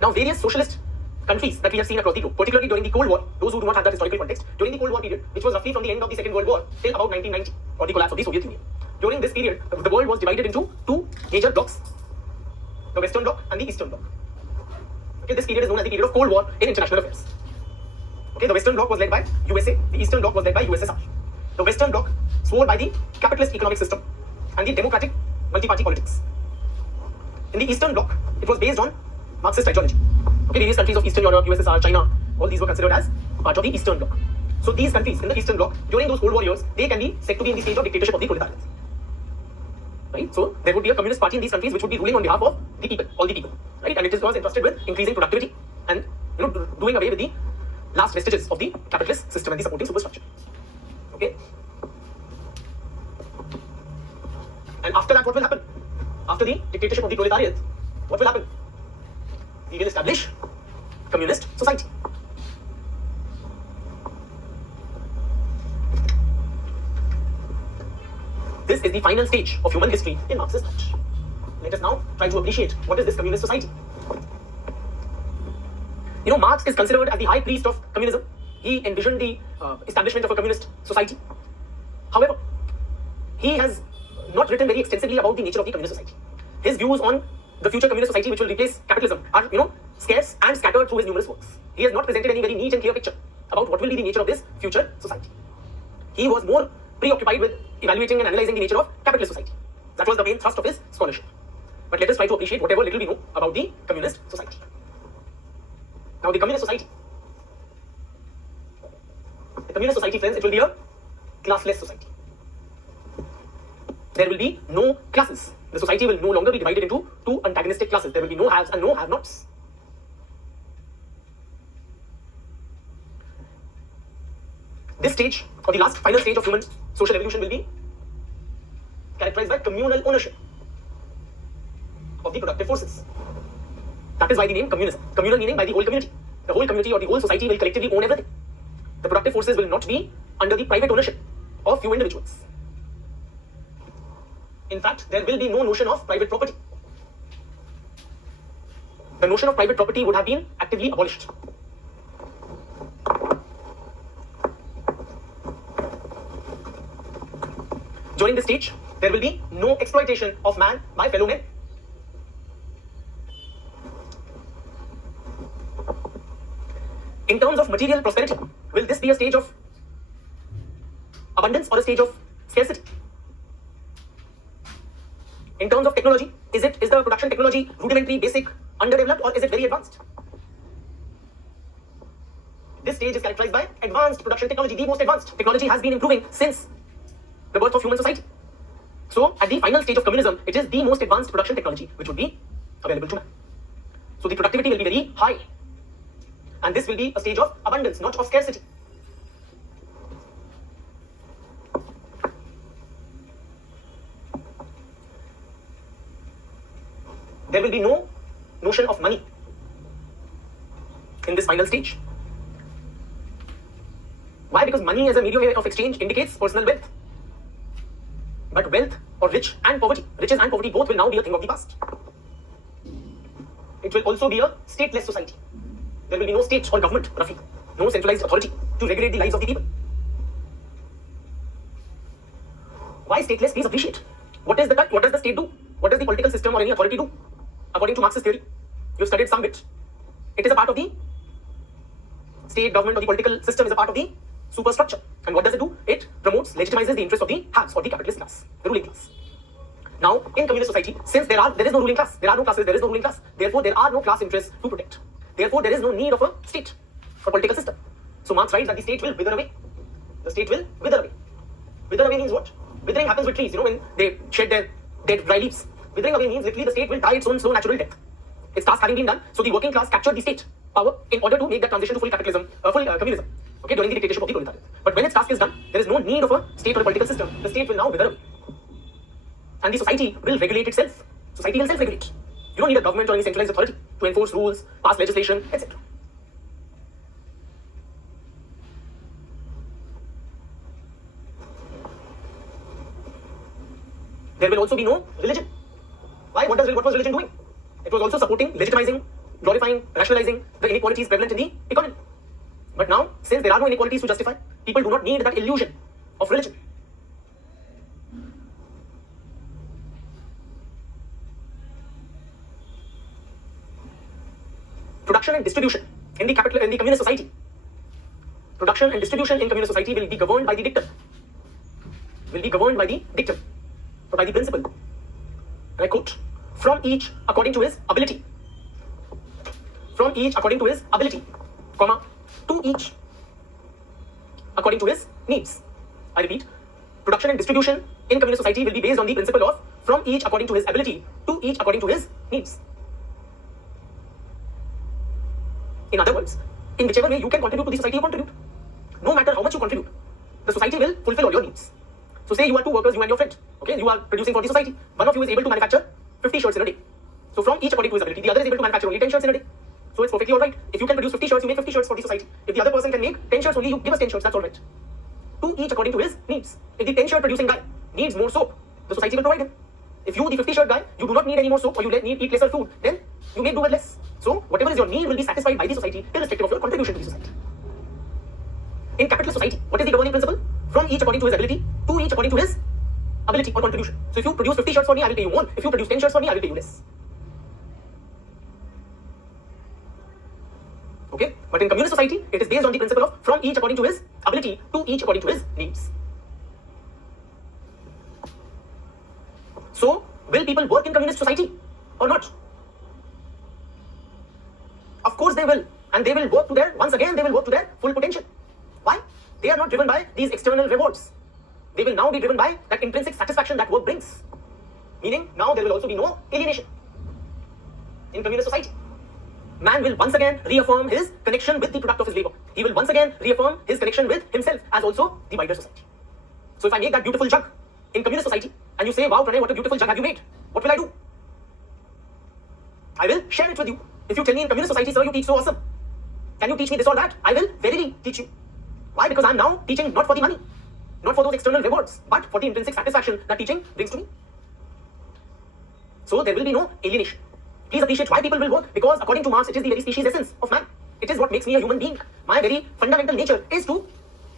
Now, various socialist countries that we have seen across the globe, particularly during the Cold War, those who do not have that historical context, during the Cold War period, which was roughly from the end of the Second World War till about 1990, or the collapse of the Soviet Union. During this period, the world was divided into two major blocks, the Western Bloc and the Eastern Bloc. Okay, this period is known as the period of Cold War in international affairs. Okay, the Western Bloc was led by USA, the Eastern Bloc was led by USSR. The Western Bloc swore by the capitalist economic system and the democratic multi-party politics. In the Eastern Bloc, it was based on Marxist ideology. Okay, various countries of Eastern Europe, USSR, China, all these were considered as part of the Eastern Bloc. So these countries in the Eastern Bloc, during those Cold War years, they can be said to be in the stage of dictatorship of the proletariat. Right? So there would be a communist party in these countries which would be ruling on behalf of the people, all the people. Right? And it was entrusted with increasing productivity and doing away with the last vestiges of the capitalist system and the supporting superstructure. Okay? And after that, what will happen? After the dictatorship of the proletariat, what will happen? We will establish communist society. This is the final stage of human history in Marxist thought. Let us now try to appreciate what is this communist society. Marx is considered as the high priest of communism. He envisioned the establishment of a communist society. However, he has not written very extensively about the nature of the communist society. His views on the future communist society which will replace capitalism are, scarce and scattered through his numerous works. He has not presented any very neat and clear picture about what will be the nature of this future society. He was more preoccupied with evaluating and analyzing the nature of capitalist society. That was the main thrust of his scholarship. But let us try to appreciate whatever little we know about the communist society. Now, the communist society, friends, it will be a classless society. There will be no classes. The society will no longer be divided into two antagonistic classes. There will be no haves and no have-nots. This stage, or the last final stage of human social evolution, will be characterized by communal ownership of the productive forces. That is why the name communism. Communal meaning by the whole community. The whole community or the whole society will collectively own everything. The productive forces will not be under the private ownership of few individuals. In fact, there will be no notion of private property. The notion of private property would have been actively abolished. During this stage, there will be no exploitation of man by fellow men. In terms of material prosperity, will this be a stage of abundance or a stage of scarcity? In terms of technology, is the production technology rudimentary, basic, underdeveloped, or is it very advanced? This stage is characterized by advanced production technology. The most advanced technology has been improving since the birth of human society. So, at the final stage of communism, it is the most advanced production technology which would be available to man. So, the productivity will be very high. And this will be a stage of abundance, not of scarcity. There will be no notion of money in this final stage. Why? Because money as a medium of exchange indicates personal wealth. But wealth or riches and poverty both will now be a thing of the past. It will also be a stateless society. There will be no state or government, Rafi, no centralized authority to regulate the lives of the people. Why stateless? Please appreciate. What does the state do? What does the political system or any authority do? According to Marx's theory, you've studied some bit. It is a part of the state, government, or the political system is a part of the superstructure. And what does it do? It promotes, legitimizes the interest of the haves or the capitalist class, the ruling class. Now, in communist society, since there is no ruling class, there are no classes, there is no ruling class. Therefore, there are no class interests to protect. Therefore, there is no need of a state or political system. So Marx writes that the state will wither away. The state will wither away. Wither away means what? Withering happens with trees, when they shed their dead dry leaves. Withering away means literally the state will die its own slow natural death. Its task having been done, so the working class captured the state power in order to make that transition to full capitalism, full communism, okay, during the dictatorship of the proletariat. But when its task is done, there is no need of a state or a political system. The state will now wither away. And the society will regulate itself. Society will self-regulate. You don't need a government or any centralized authority to enforce rules, pass legislation, etc. There will also be no religion. Why? What was religion doing? It was also supporting, legitimizing, glorifying, rationalizing the inequalities prevalent in the economy. But now, since there are no inequalities to justify, people do not need that illusion of religion. Production and distribution in the communist society. Production and distribution in communist society will be governed by the dictum. Or by the principle. And I quote, from each according to his ability. From each according to his ability, comma, to each according to his needs. I repeat, production and distribution in communist society will be based on the principle of from each according to his ability, to each according to his needs. In other words, in whichever way you can contribute to the society, you contribute. No matter how much you contribute, the society will fulfill all your needs. So say you are two workers, you and your friend. Okay, you are producing for the society. One of you is able to manufacture 50 shirts in a day. So from each according to his ability, the other is able to manufacture only 10 shirts in a day. So it's perfectly alright. If you can produce 50 shirts, you make 50 shirts for the society. If the other person can make 10 shirts only, you give us 10 shirts, that's alright. To each according to his needs. If the 10 shirt producing guy needs more soap, the society will provide him. If you, the 50 shirt guy, you do not need any more soap or you need eat lesser food, then you may do with less. So whatever is your need will be satisfied by the society, irrespective of your contribution to the society. In capitalist society, what is the governing principle? From each according to his ability, to each according to his ability or contribution. So if you produce 50 shirts for me, I will pay you more. If you produce 10 shirts for me, I will pay you less. Okay? But in communist society, it is based on the principle of from each according to his ability, to each according to his needs. So, will people work in communist society or not? Of course they will. And they will work to their, once again, they will work to their full potential. Why? They are not driven by these external rewards. They will now be driven by that intrinsic satisfaction that work brings. Meaning, now there will also be no alienation in communist society. man will once again reaffirm his connection with the product of his labor. He will once again reaffirm his connection with himself as also the wider society. So if I make that beautiful jug in communist society and you say, wow, Pranay, what a beautiful jug have you made? What will I do? I will share it with you. If you tell me in communist society, sir, you teach so awesome. Can you teach me this or that? I will verily teach you. Why? Because I am now teaching not for the money, not for those external rewards, but for the intrinsic satisfaction that teaching brings to me. So there will be no alienation. Please appreciate why people will work, because according to Marx, it is the very species essence of man. It is what makes me a human being. My very fundamental nature is to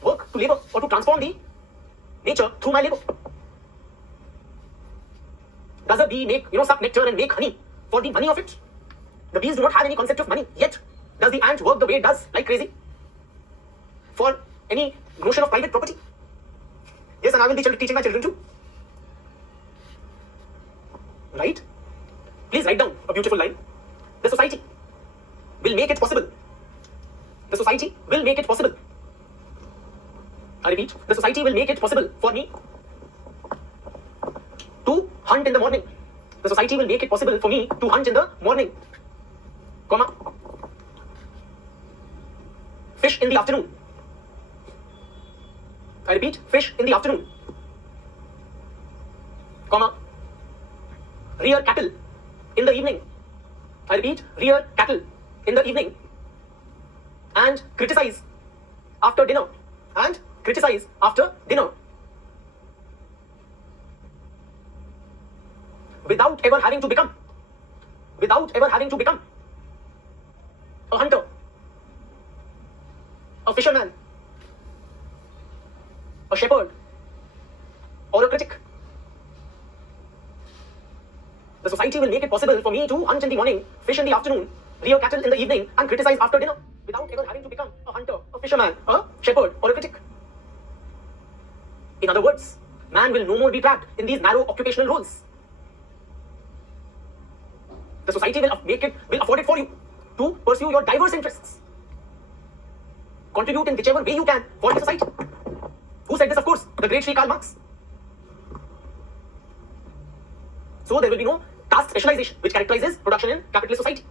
work, to labor, or to transform the nature through my labor. Does a bee make, suck nectar and make honey for the money of it? The bees do not have any concept of money yet. Does the ant work the way it does, like crazy, for any notion of private property? Yes, and I will be teaching my children too. Right? Please write down a beautiful line. The society will make it possible. The society will make it possible. I repeat, the society will make it possible for me to hunt in the morning. The society will make it possible for me to hunt in the morning, comma, fish in the afternoon. I repeat, fish in the afternoon, comma, rear cattle in the evening. I repeat, rear cattle in the evening, and criticize after dinner, and criticize after dinner, without ever having to become a hunter, a fisherman, a shepherd, or a critic. The society will make it possible for me to hunt in the morning, fish in the afternoon, rear cattle in the evening, and criticize after dinner, without ever having to become a hunter, a fisherman, a shepherd, or a critic. In other words, man will no more be trapped in these narrow occupational roles. The society will afford it for you to pursue your diverse interests. Contribute in whichever way you can for the society. Who said this? Of course, the great Sri Karl Marx. So there will be no task specialization which characterizes production in capitalist society.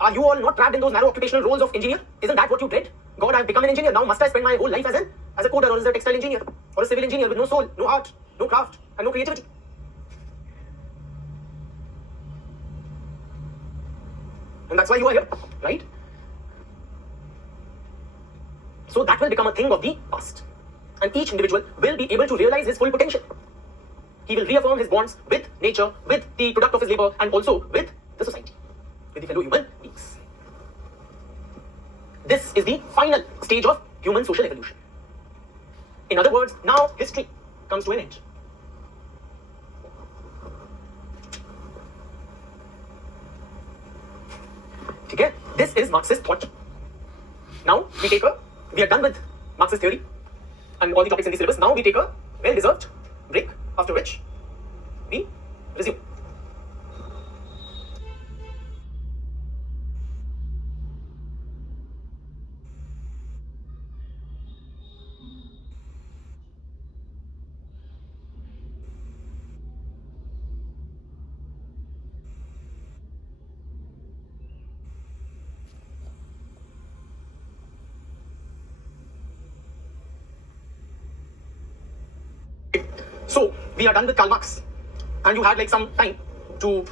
Are you all not trapped in those narrow occupational roles of engineer? Isn't that what you dread? God, I've become an engineer. Now must I spend my whole life as a coder, or as a textile engineer, or a civil engineer with no soul, no heart, no craft, and no creativity? And that's why you are here, right? So that will become a thing of the past. And each individual will be able to realize his full potential. He will reaffirm his bonds with nature, with the product of his labor, and also with the society, with the fellow human beings. This is the final stage of human social evolution. In other words, now history comes to an end. Okay? This is Marxist thought. Now we are done with Marxist theory and all the topics in the syllabus. Now we take a well-deserved break, after which we resume. So we are done with Karl Marx, and you had like some time to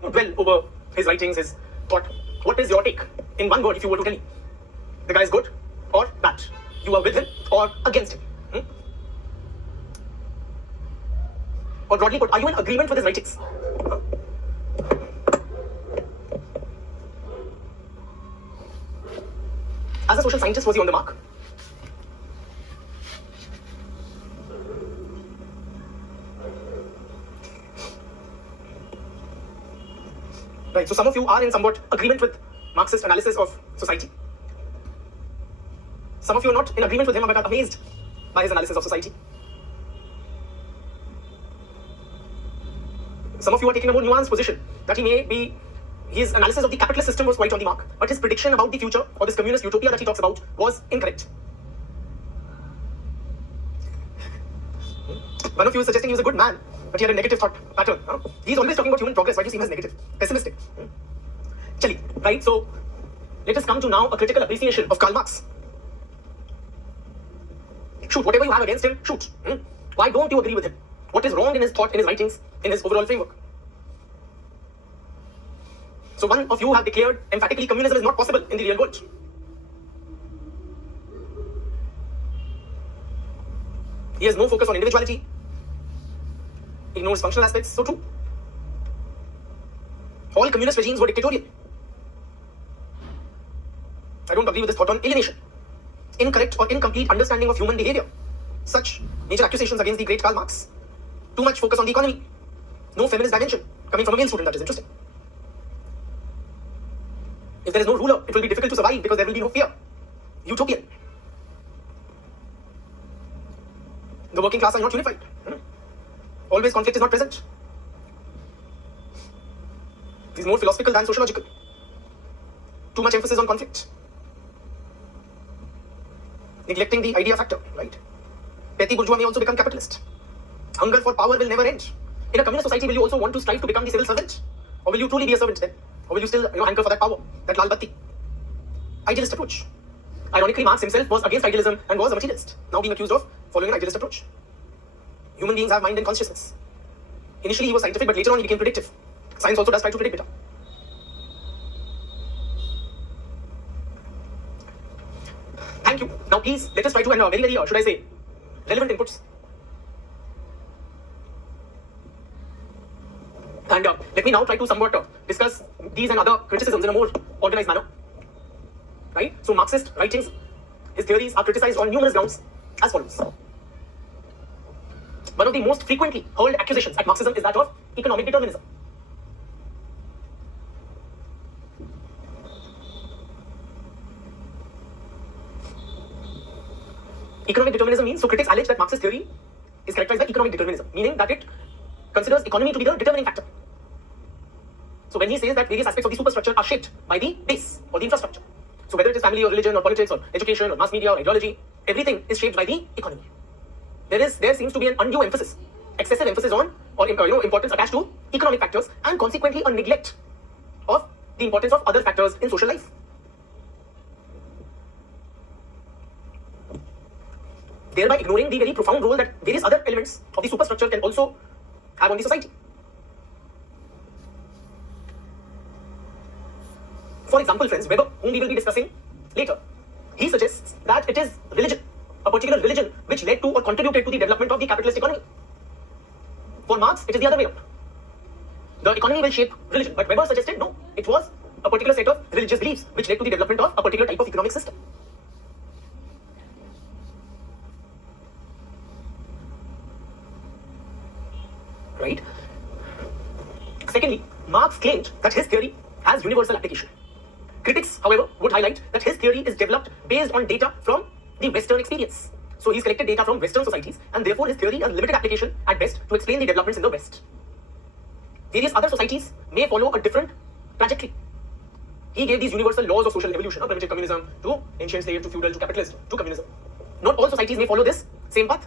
dwell over his writings, his thought. What is your take in one word if you were to tell me? The guy is good or bad? You are with him or against him? Or broadly put, are you in agreement with his writings? As a social scientist, was he on the mark? Right, so some of you are in somewhat agreement with Marxist analysis of society. Some of you are not in agreement with him but are amazed by his analysis of society. Some of you are taking a more nuanced position that his analysis of the capitalist system was quite on the mark, but his prediction about the future or this communist utopia that he talks about was incorrect. One of you is suggesting he was a good man, but he had a negative thought pattern. He's always talking about human progress. Why do you see him as negative, pessimistic? Chali, right? So let us come to now a critical appreciation of Karl Marx. Shoot, whatever you have against him, shoot. Why don't you agree with him? What is wrong in his thought, in his writings, in his overall framework? So one of you have declared emphatically communism is not possible in the real world. He has no focus on individuality, ignores functional aspects. So true. All communist regimes were dictatorial. I don't agree with this thought on alienation, incorrect or incomplete understanding of human behavior. Such major accusations against the great Karl Marx. Too much focus on the economy. No feminist dimension. Coming from a male student, that is interesting. If there is no ruler, it will be difficult to survive because there will be no fear. Utopian. The working class are not unified. Always conflict is not present. It is more philosophical than sociological. Too much emphasis on conflict. Neglecting the idea factor, right? Petty bourgeois may also become capitalist. Hunger for power will never end. In a communist society, will you also want to strive to become the civil servant? Or will you truly be a servant then? Or will you still hanker for that power, that lal batti? Idealist approach. Ironically, Marx himself was against idealism and was a materialist, now being accused of following an idealist approach. Human beings have mind and consciousness. Initially, he was scientific, but later on, he became predictive. Science also does try to predict better. Thank you. Now, please, let us try to end very, should I say, relevant inputs. And let me now try to somewhat discuss these and other criticisms in a more organized manner. Right? So, Marxist writings, his theories are criticized on numerous grounds as follows. One of the most frequently hurled accusations at Marxism is that of economic determinism. Economic determinism means, so critics allege that Marxist theory is characterized by economic determinism, meaning that it considers economy to be the determining factor. So when he says that various aspects of the superstructure are shaped by the base or the infrastructure, so whether it is family or religion or politics or education or mass media or ideology, everything is shaped by the economy. There seems to be an undue emphasis, excessive emphasis on or importance attached to economic factors, and consequently a neglect of the importance of other factors in social life. Thereby ignoring the very profound role that various other elements of the superstructure can also have on the society. For example, friends, Weber, whom we will be discussing later, he suggests that it is religion, a particular religion, which led to or contributed to the development of the capitalist economy. For Marx, it is the other way around. The economy will shape religion, but Weber suggested no, it was a particular set of religious beliefs which led to the development of a particular type of economic system. Right? Secondly, Marx claimed that his theory has universal application. Critics, however, would highlight that his theory is developed based on data from the Western experience. So he's collected data from Western societies, and therefore his theory has limited application at best to explain the developments in the West. Various other societies may follow a different trajectory. He gave these universal laws of social evolution, primitive communism to ancient slave to feudal to capitalist to communism. Not all societies may follow this same path.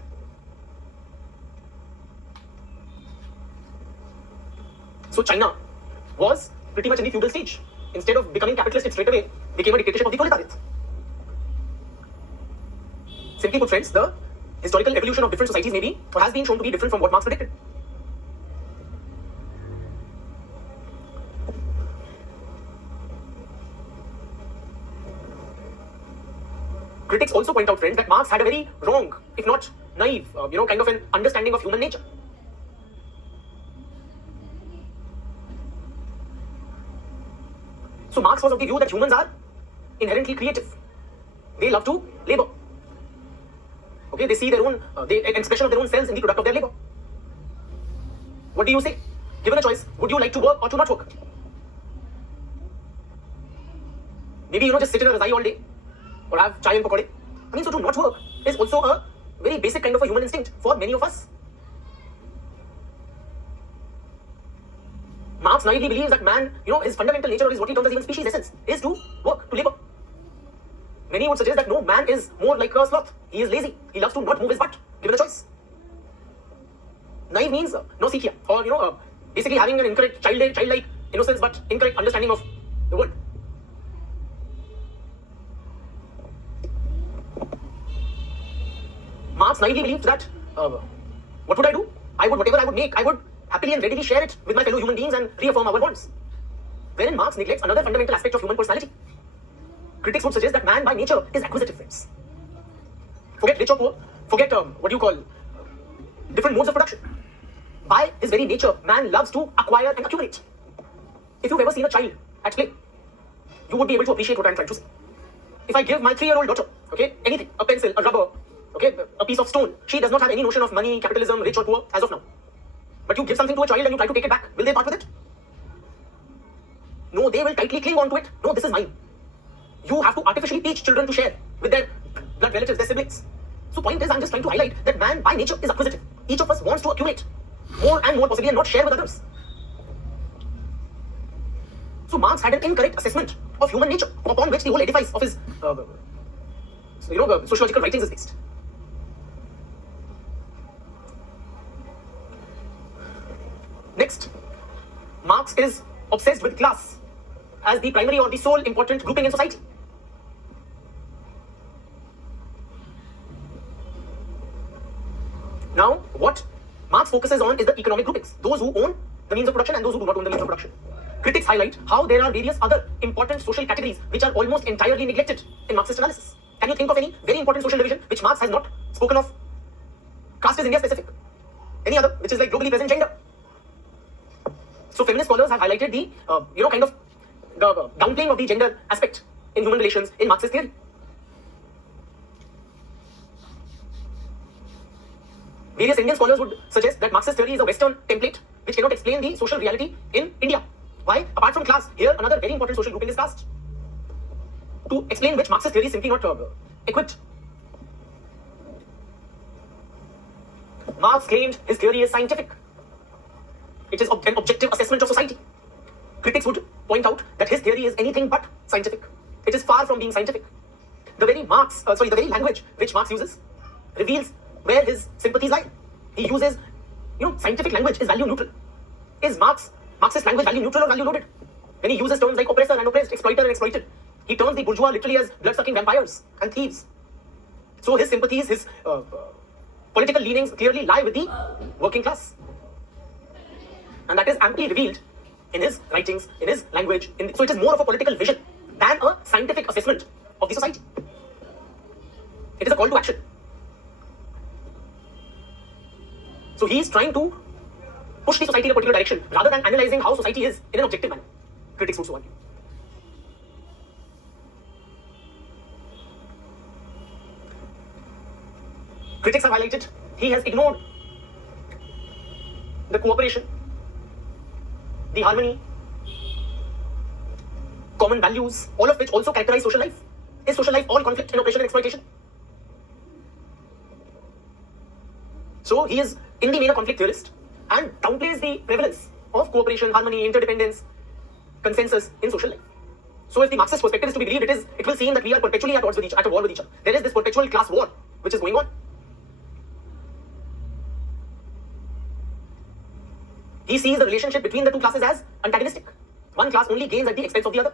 So China was pretty much in the feudal stage. Instead of becoming capitalist, it straight away became a dictatorship of the proletariat. Simply put, friends, the historical evolution of different societies may be or has been shown to be different from what Marx predicted. Critics also point out, friends, that Marx had a very wrong, if not naive, kind of an understanding of human nature. So Marx was of the view that humans are inherently creative. They love to labor. Okay, they see their own, an expression of their own selves in the product of their labor. What do you say? Given a choice, would you like to work or to not work? Maybe, just sit in a razai all day or have chai and pakode. I mean, so to not work is also a very basic kind of a human instinct for many of us. Marx naively believes that man, his fundamental nature, or his what he terms as even species essence, is to work, to labor. Many would suggest that no, man is more like a sloth. He is lazy. He loves to not move his butt, given a choice. Naive means no sikhiya, or basically having an incorrect childlike innocence but incorrect understanding of the world. Marx naively believed that what would I do? Whatever I would make, I would happily and readily share it with my fellow human beings and reaffirm our bonds. Wherein Marx neglects another fundamental aspect of human personality. Critics would suggest that man by nature is acquisitive, friends. Forget rich or poor, forget different modes of production. By his very nature, man loves to acquire and accumulate. If you've ever seen a child at play, you would be able to appreciate what I'm trying to say. If I give my 3-year-old daughter, okay, anything, a pencil, a rubber, okay, a piece of stone, she does not have any notion of money, capitalism, rich or poor as of now. But you give something to a child and you try to take it back, will they part with it? No, they will tightly cling on to it. No, this is mine. You have to artificially teach children to share with their blood relatives, their siblings. So point is, I'm just trying to highlight that man by nature is acquisitive. Each of us wants to accumulate more and more possibly and not share with others. So Marx had an incorrect assessment of human nature upon which the whole edifice of his sociological writings is based. Next, Marx is obsessed with class as the primary or the sole important grouping in society. Now, what Marx focuses on is the economic groupings, those who own the means of production and those who do not own the means of production. Critics highlight how there are various other important social categories which are almost entirely neglected in Marxist analysis. Can you think of any very important social division which Marx has not spoken of? Caste is India specific. Any other which is like globally present? Gender. So feminist scholars have highlighted the the downplaying of the gender aspect in human relations in Marxist theory. Various Indian scholars would suggest that Marxist theory is a Western template which cannot explain the social reality in India. Why? Apart from class, here another very important social grouping is caste, to explain which Marxist theory is simply not equipped. Marx claimed his theory is scientific. It is an objective assessment of society. Critics would point out that his theory is anything but scientific. It is far from being scientific. The very language which Marx uses reveals where his sympathies lie. He uses, scientific language is value neutral. Is Marxist language value neutral or value loaded? When he uses terms like oppressor and oppressed, exploiter and exploited, he terms the bourgeois literally as blood-sucking vampires and thieves. So his sympathies, his political leanings clearly lie with the working class. And that is amply revealed in his writings, in his language. So it is more of a political vision than a scientific assessment of the society. It is a call to action. So he is trying to push the society in a particular direction rather than analyzing how society is in an objective manner. Critics would so argue. Critics have highlighted he has ignored the cooperation, the harmony, common values, all of which also characterize social life. Is social life all conflict and oppression and exploitation? So he is in the main a conflict theorist and downplays the prevalence of cooperation, harmony, interdependence, consensus in social life. So if the Marxist perspective is to be believed, it will seem that we are perpetually at war with each other. There is this perpetual class war which is going on. He sees the relationship between the two classes as antagonistic. One class only gains at the expense of the other.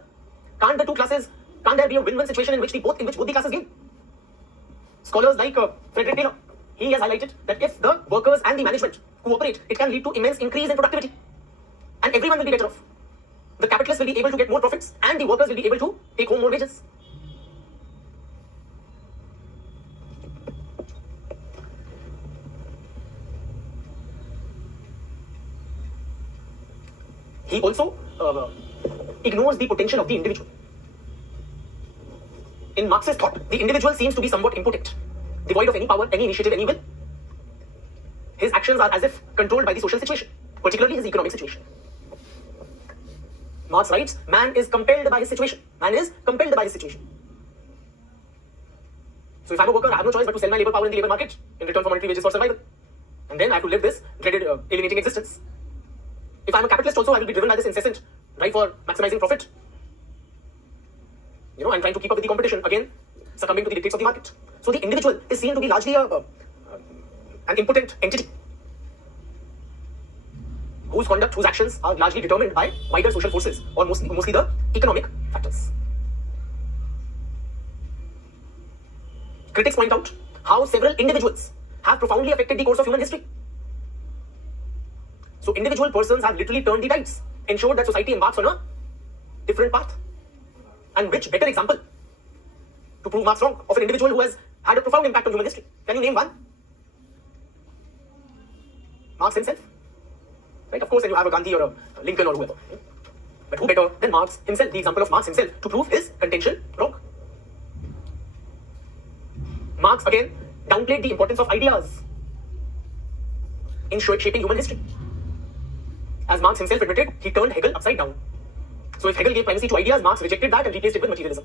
Can't there be a win-win situation in which both the classes gain? Scholars like Frederick Taylor, he has highlighted that if the workers and the management cooperate, it can lead to immense increase in productivity. And everyone will be better off. The capitalists will be able to get more profits and the workers will be able to take home more wages. He also ignores the potential of the individual. In Marxist thought, the individual seems to be somewhat impotent, devoid of any power, any initiative, any will. His actions are as if controlled by the social situation, particularly his economic situation. Marx writes, man is compelled by his situation. Man is compelled by his situation. So if I'm a worker, I have no choice but to sell my labor power in the labor market in return for monetary wages for survival. And then I have to live this dreaded alienating existence. If I'm a capitalist also, I will be driven by this incessant drive for maximizing profit. I'm trying to keep up with the competition, again, succumbing to the dictates of the market. So the individual is seen to be largely an impotent entity whose conduct, whose actions are largely determined by wider social forces, or mostly the economic factors. Critics point out how several individuals have profoundly affected the course of human history. So individual persons have literally turned the tides, ensured that society embarks on a different path. And which better example to prove Marx wrong of an individual who has had a profound impact on human history? Can you name one? Marx himself. Right? Of course, then you have a Gandhi or a Lincoln or whoever. But who better than Marx himself, the example of Marx himself, to prove his contention wrong? Marx again downplayed the importance of ideas in shaping human history. As Marx himself admitted, he turned Hegel upside down. So if Hegel gave primacy to ideas, Marx rejected that and replaced it with materialism.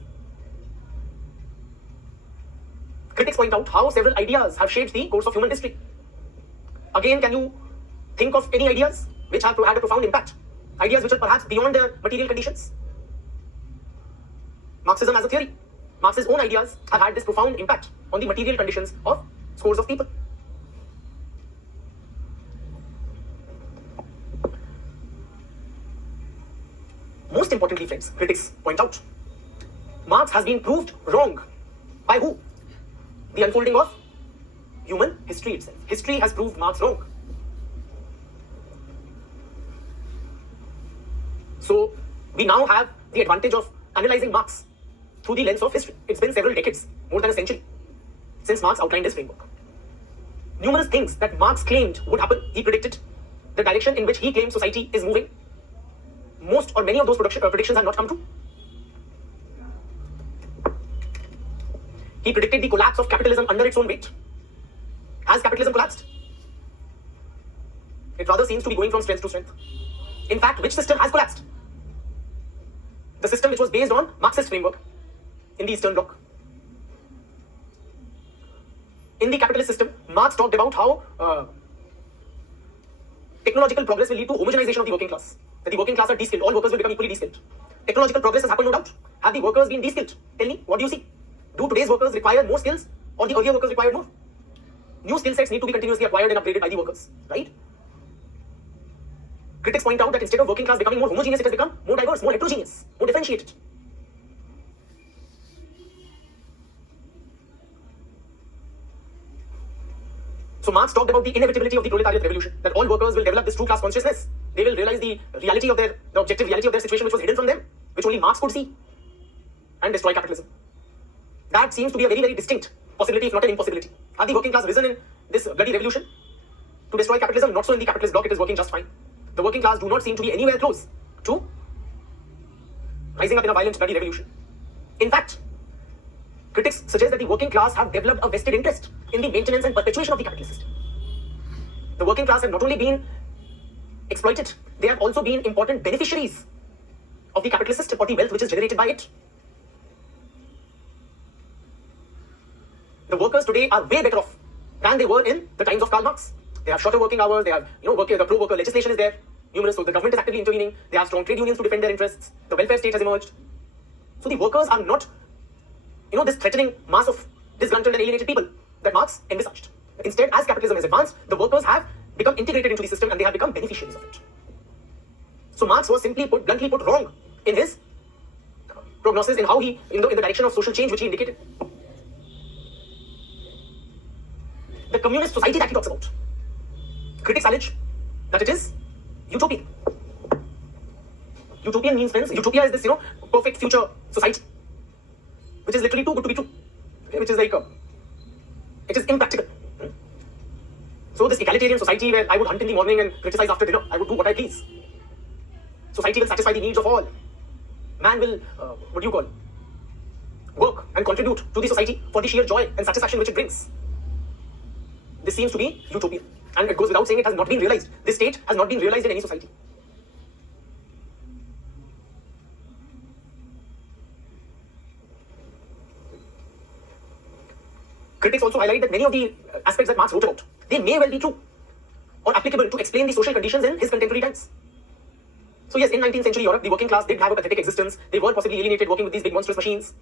Critics point out how several ideas have shaped the course of human history. Again, can you think of any ideas which have had a profound impact? Ideas which are perhaps beyond their material conditions? Marxism as a theory. Marx's own ideas have had this profound impact on the material conditions of scores of people. Most importantly, friends, critics point out, Marx has been proved wrong. By who? The unfolding of human history itself. History has proved Marx wrong. So, we now have the advantage of analyzing Marx through the lens of history. It's been several decades, more than a century, since Marx outlined his framework. Numerous things that Marx claimed would happen, he predicted. The direction in which he claimed society is moving, most or many of those predictions have not come true. He predicted the collapse of capitalism under its own weight. Has capitalism collapsed? It rather seems to be going from strength to strength. In fact, which system has collapsed? The system which was based on Marxist framework in the Eastern Bloc. In the capitalist system, Marx talked about how technological progress will lead to homogenization of the working class. That the working class are de-skilled, all workers will become equally de-skilled. Technological progress has happened, no doubt. Have the workers been de-skilled? Tell me, what do you see? Do today's workers require more skills or the earlier workers required more? New skill sets need to be continuously acquired and upgraded by the workers, right? Critics point out that instead of working class becoming more homogeneous, it has become more diverse, more heterogeneous, more differentiated. So Marx talked about the inevitability of the proletariat revolution, that all workers will develop this true class consciousness. They will realize the reality of the objective reality of their situation, which was hidden from them, which only Marx could see, and destroy capitalism. That seems to be a very, very distinct possibility, if not an impossibility. Have the working class risen in this bloody revolution to destroy capitalism? Not so in the capitalist bloc, it is working just fine. The working class do not seem to be anywhere close to rising up in a violent bloody revolution. In fact, critics suggest that the working class have developed a vested interest in the maintenance and perpetuation of the capitalist system. The working class have not only been exploited, they have also been important beneficiaries of the capitalist system or the wealth which is generated by it. The workers today are way better off than they were in the times of Karl Marx. They have shorter working hours, they have, the pro-worker legislation is there, numerous, so the government is actively intervening, they have strong trade unions to defend their interests, the welfare state has emerged. So the workers are not, this threatening mass of disgruntled and alienated people that Marx envisaged. Instead, as capitalism has advanced, the workers have become integrated into the system and they have become beneficiaries of it. So Marx was simply bluntly put wrong in his prognosis in how he, in the direction of social change which he indicated. The communist society that he talks about, critics allege that it is utopian. Utopian means, friends, utopia is this, perfect future society, which is literally too good to be true, which is like, it is impractical. So this egalitarian society where I would hunt in the morning and criticize after dinner, I would do what I please. Society will satisfy the needs of all. Man will, work and contribute to the society for the sheer joy and satisfaction which it brings. This seems to be utopian. And it goes without saying it has not been realized. This state has not been realized in any society. Critics also highlight that many of the aspects that Marx wrote about, they may well be true or applicable to explain the social conditions in his contemporary times. So yes, in 19th century Europe, the working class did have a pathetic existence. They were possibly alienated working with these big monstrous machines.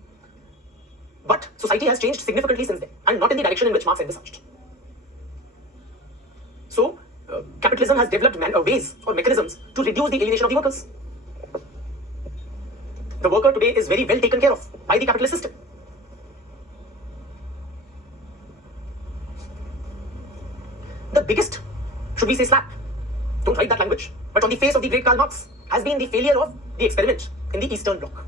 But society has changed significantly since then, and not in the direction in which Marx envisaged. So, capitalism has developed ways or mechanisms to reduce the alienation of the workers. the worker today is very well taken care of by the capitalist system. The biggest, should we say slap, don't write that language, but on the face of the great Karl Marx has been the failure of the experiment in the Eastern Bloc.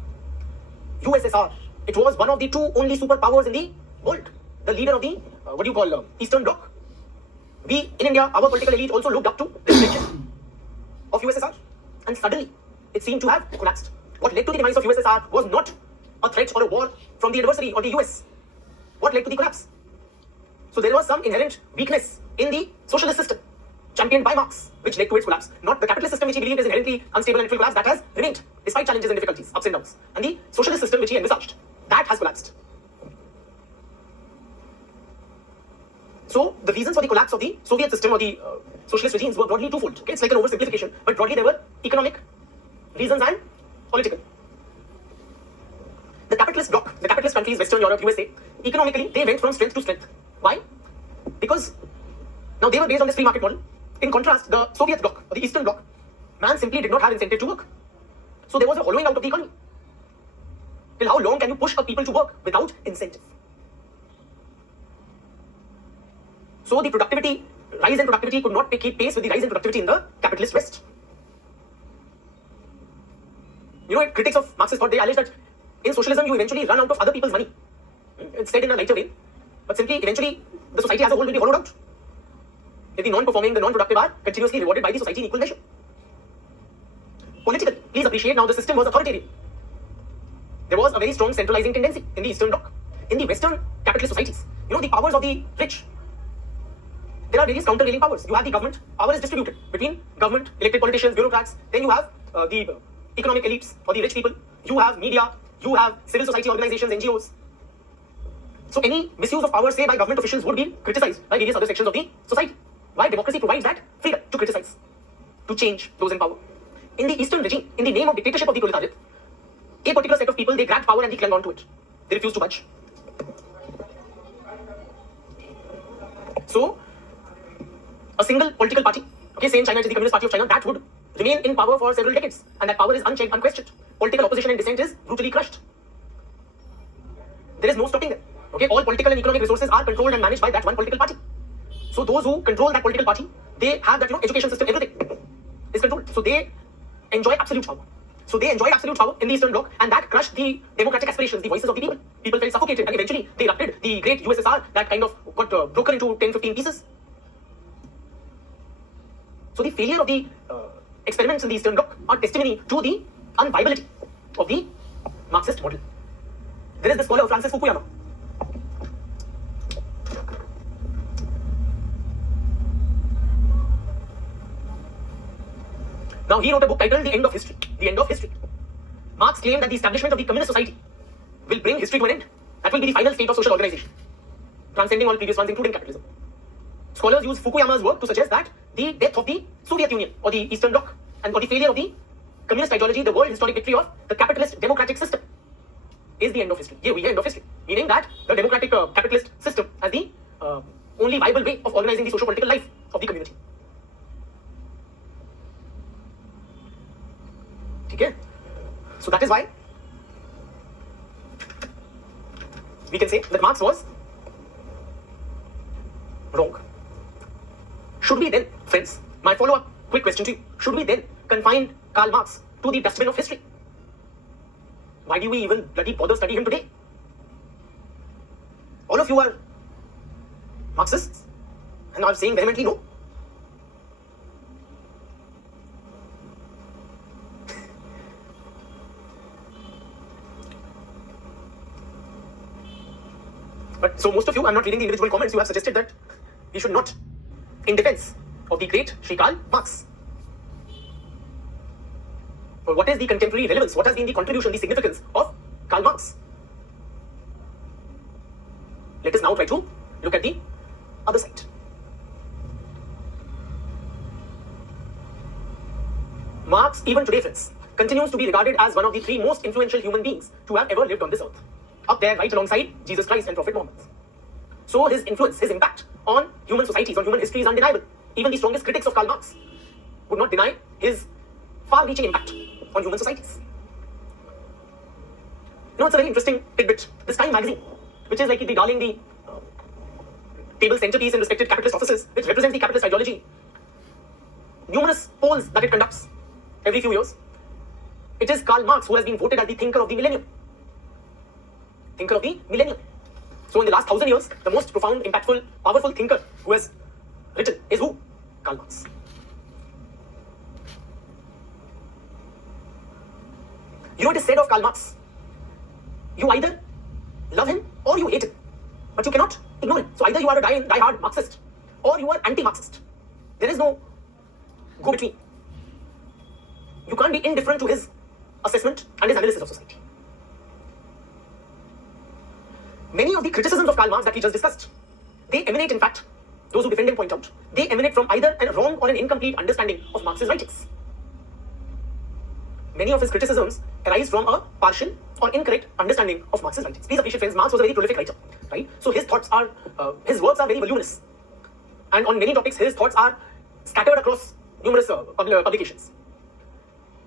USSR, it was one of the two only superpowers in the world. The leader of the, Eastern Bloc. We, in India, our political elite also looked up to the direction of USSR. And suddenly, it seemed to have collapsed. What led to the demise of USSR was not a threat or a war from the adversary or the US. What led to the collapse? So there was some inherent weakness in the socialist system, championed by Marx, which led to its collapse. Not the capitalist system, which he believed is inherently unstable and it will collapse, that has remained, despite challenges and difficulties, ups and downs. And the socialist system, which he envisaged, that has collapsed. So the reasons for the collapse of the Soviet system or the socialist regimes were broadly twofold. Okay? It's like an oversimplification, but broadly there were economic reasons and political. The capitalist bloc, the capitalist countries, Western Europe, USA, economically they went from strength to strength. Why? Because now they were based on this free market model. In contrast, the Soviet bloc or the Eastern bloc, man simply did not have incentive to work. So there was a hollowing out of the economy. Till how long can you push a people to work without incentive? So the productivity, rise in productivity could not keep pace with the rise in productivity in the capitalist West. You know, critics of Marxist thought, they allege that in socialism you eventually run out of other people's money. It's said in a lighter way, but simply eventually the society as a whole will be hollowed out. If the non-performing, the non-productive are continuously rewarded by the society in equal measure. Politically, please appreciate now the system was authoritarian. There was a very strong centralizing tendency in the Eastern Bloc. In the Western capitalist societies, you know, the powers of the rich, there are various countervailing powers. You have the government, power is distributed between government, elected politicians, bureaucrats. Then you have the economic elites or the rich people. You have media, you have civil society organizations, NGOs. So any misuse of power, say by government officials, would be criticized by various other sections of the society. Why? Democracy provides that freedom to criticize, to change those in power. In the Eastern regime, in the name of dictatorship of the proletariat, a particular set of people, they grabbed power and they clung on to it. They refused to budge. So a single political party, okay, say in China it is the Communist Party of China, that would remain in power for several decades, and that power is unchecked, unquestioned. Political opposition and dissent is brutally crushed. There is no stopping them. Okay, all political and economic resources are controlled and managed by that one political party. So those who control that political party, they have that, you know, education system, everything is controlled. So they enjoy absolute power. So they enjoyed absolute power in the Eastern Bloc, and that crushed the democratic aspirations, the voices of the people. People felt suffocated, and eventually they erupted. The great USSR, that kind of got broken into 10, 15 pieces. So the failure of the experiments in the Eastern Bloc are testimony to the unviability of the Marxist model. There is the scholar Francis Fukuyama. Now he wrote a book titled The End of History. The End of History. Marx claimed that the establishment of the communist society will bring history to an end. That will be the final state of social organization, transcending all previous ones, including capitalism. Scholars use Fukuyama's work to suggest that the death of the Soviet Union or the Eastern Bloc and or the failure of the communist ideology, the world historic victory of the capitalist democratic system, is the end of history. Yeah, we end of history. Meaning that the democratic capitalist system as the only viable way of organizing the socio-political life of the community. Okay? So that is why we can say that Marx was wrong. Should we then, friends, my follow-up quick question to you, should we then confine Karl Marx to the dustbin of history? Why do we even bloody bother study him today? All of you are Marxists and are saying vehemently no. But so most of you, I'm not reading the individual comments, you have suggested that we should not, in defense of the great Sri Karl Marx. Or what is the contemporary relevance? What has been the contribution, the significance of Karl Marx? Let us now try to look at the other side. Marx, even today, friends, continues to be regarded as one of the three most influential human beings to have ever lived on this earth. Up there, right alongside Jesus Christ and Prophet Muhammad. So his influence, his impact on human societies, on human history is undeniable. Even the strongest critics of Karl Marx would not deny his far-reaching impact on human societies. it's a very interesting tidbit. This Time magazine, which is like the darling, the table centerpiece in respected capitalist offices, which represents the capitalist ideology. Numerous polls that it conducts every few years. It is Karl Marx who has been voted as the thinker of the millennium. Thinker of the millennium. So in the last 1,000 years, the most profound, impactful, powerful thinker who has written is who? Karl Marx. You know, it is said of Karl Marx, you either love him or you hate him, but you cannot ignore him. So either you are a die-hard Marxist or you are anti-Marxist. There is no go between. You can't be indifferent to his assessment and his analysis of society. Many of the criticisms of Karl Marx that we just discussed, they emanate, in fact, those who defend him point out, they emanate from either a wrong or an incomplete understanding of Marx's writings. Many of his criticisms arise from a partial or incorrect understanding of Marx's writings. Please appreciate, friends, Marx was a very prolific writer, right? So his thoughts are, his works are very voluminous, and on many topics, his thoughts are scattered across numerous publications.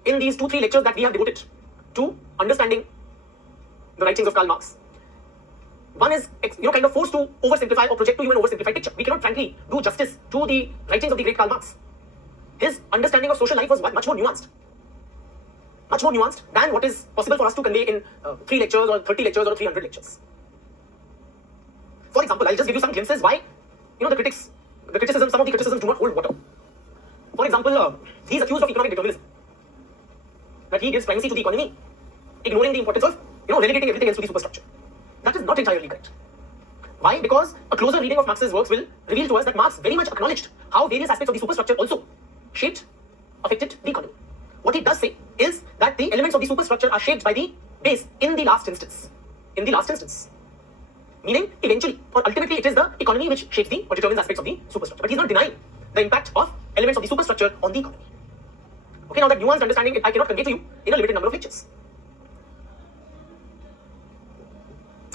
In these 2-3 lectures that we have devoted to understanding the writings of Karl Marx, one is, kind of forced to oversimplify or project to you an oversimplified picture. We cannot, frankly, do justice to the writings of the great Karl Marx. His understanding of social life was much more nuanced. Much more nuanced than what is possible for us to convey in 3 lectures or 30 lectures or 300 lectures. For example, I'll just give you some glimpses why, some of the criticisms do not hold water. For example, he is accused of economic determinism. That he gives primacy to the economy, ignoring the importance of, relegating everything else to the superstructure. That is not entirely correct. Why? Because a closer reading of Marx's works will reveal to us that Marx very much acknowledged how various aspects of the superstructure also affected the economy. What he does say is that the elements of the superstructure are shaped by the base in the last instance. In the last instance. Meaning, eventually, or ultimately, it is the economy which shapes the or determines aspects of the superstructure. But he's not denying the impact of elements of the superstructure on the economy. Okay, now that nuanced understanding I cannot convey to you in a limited number of lectures.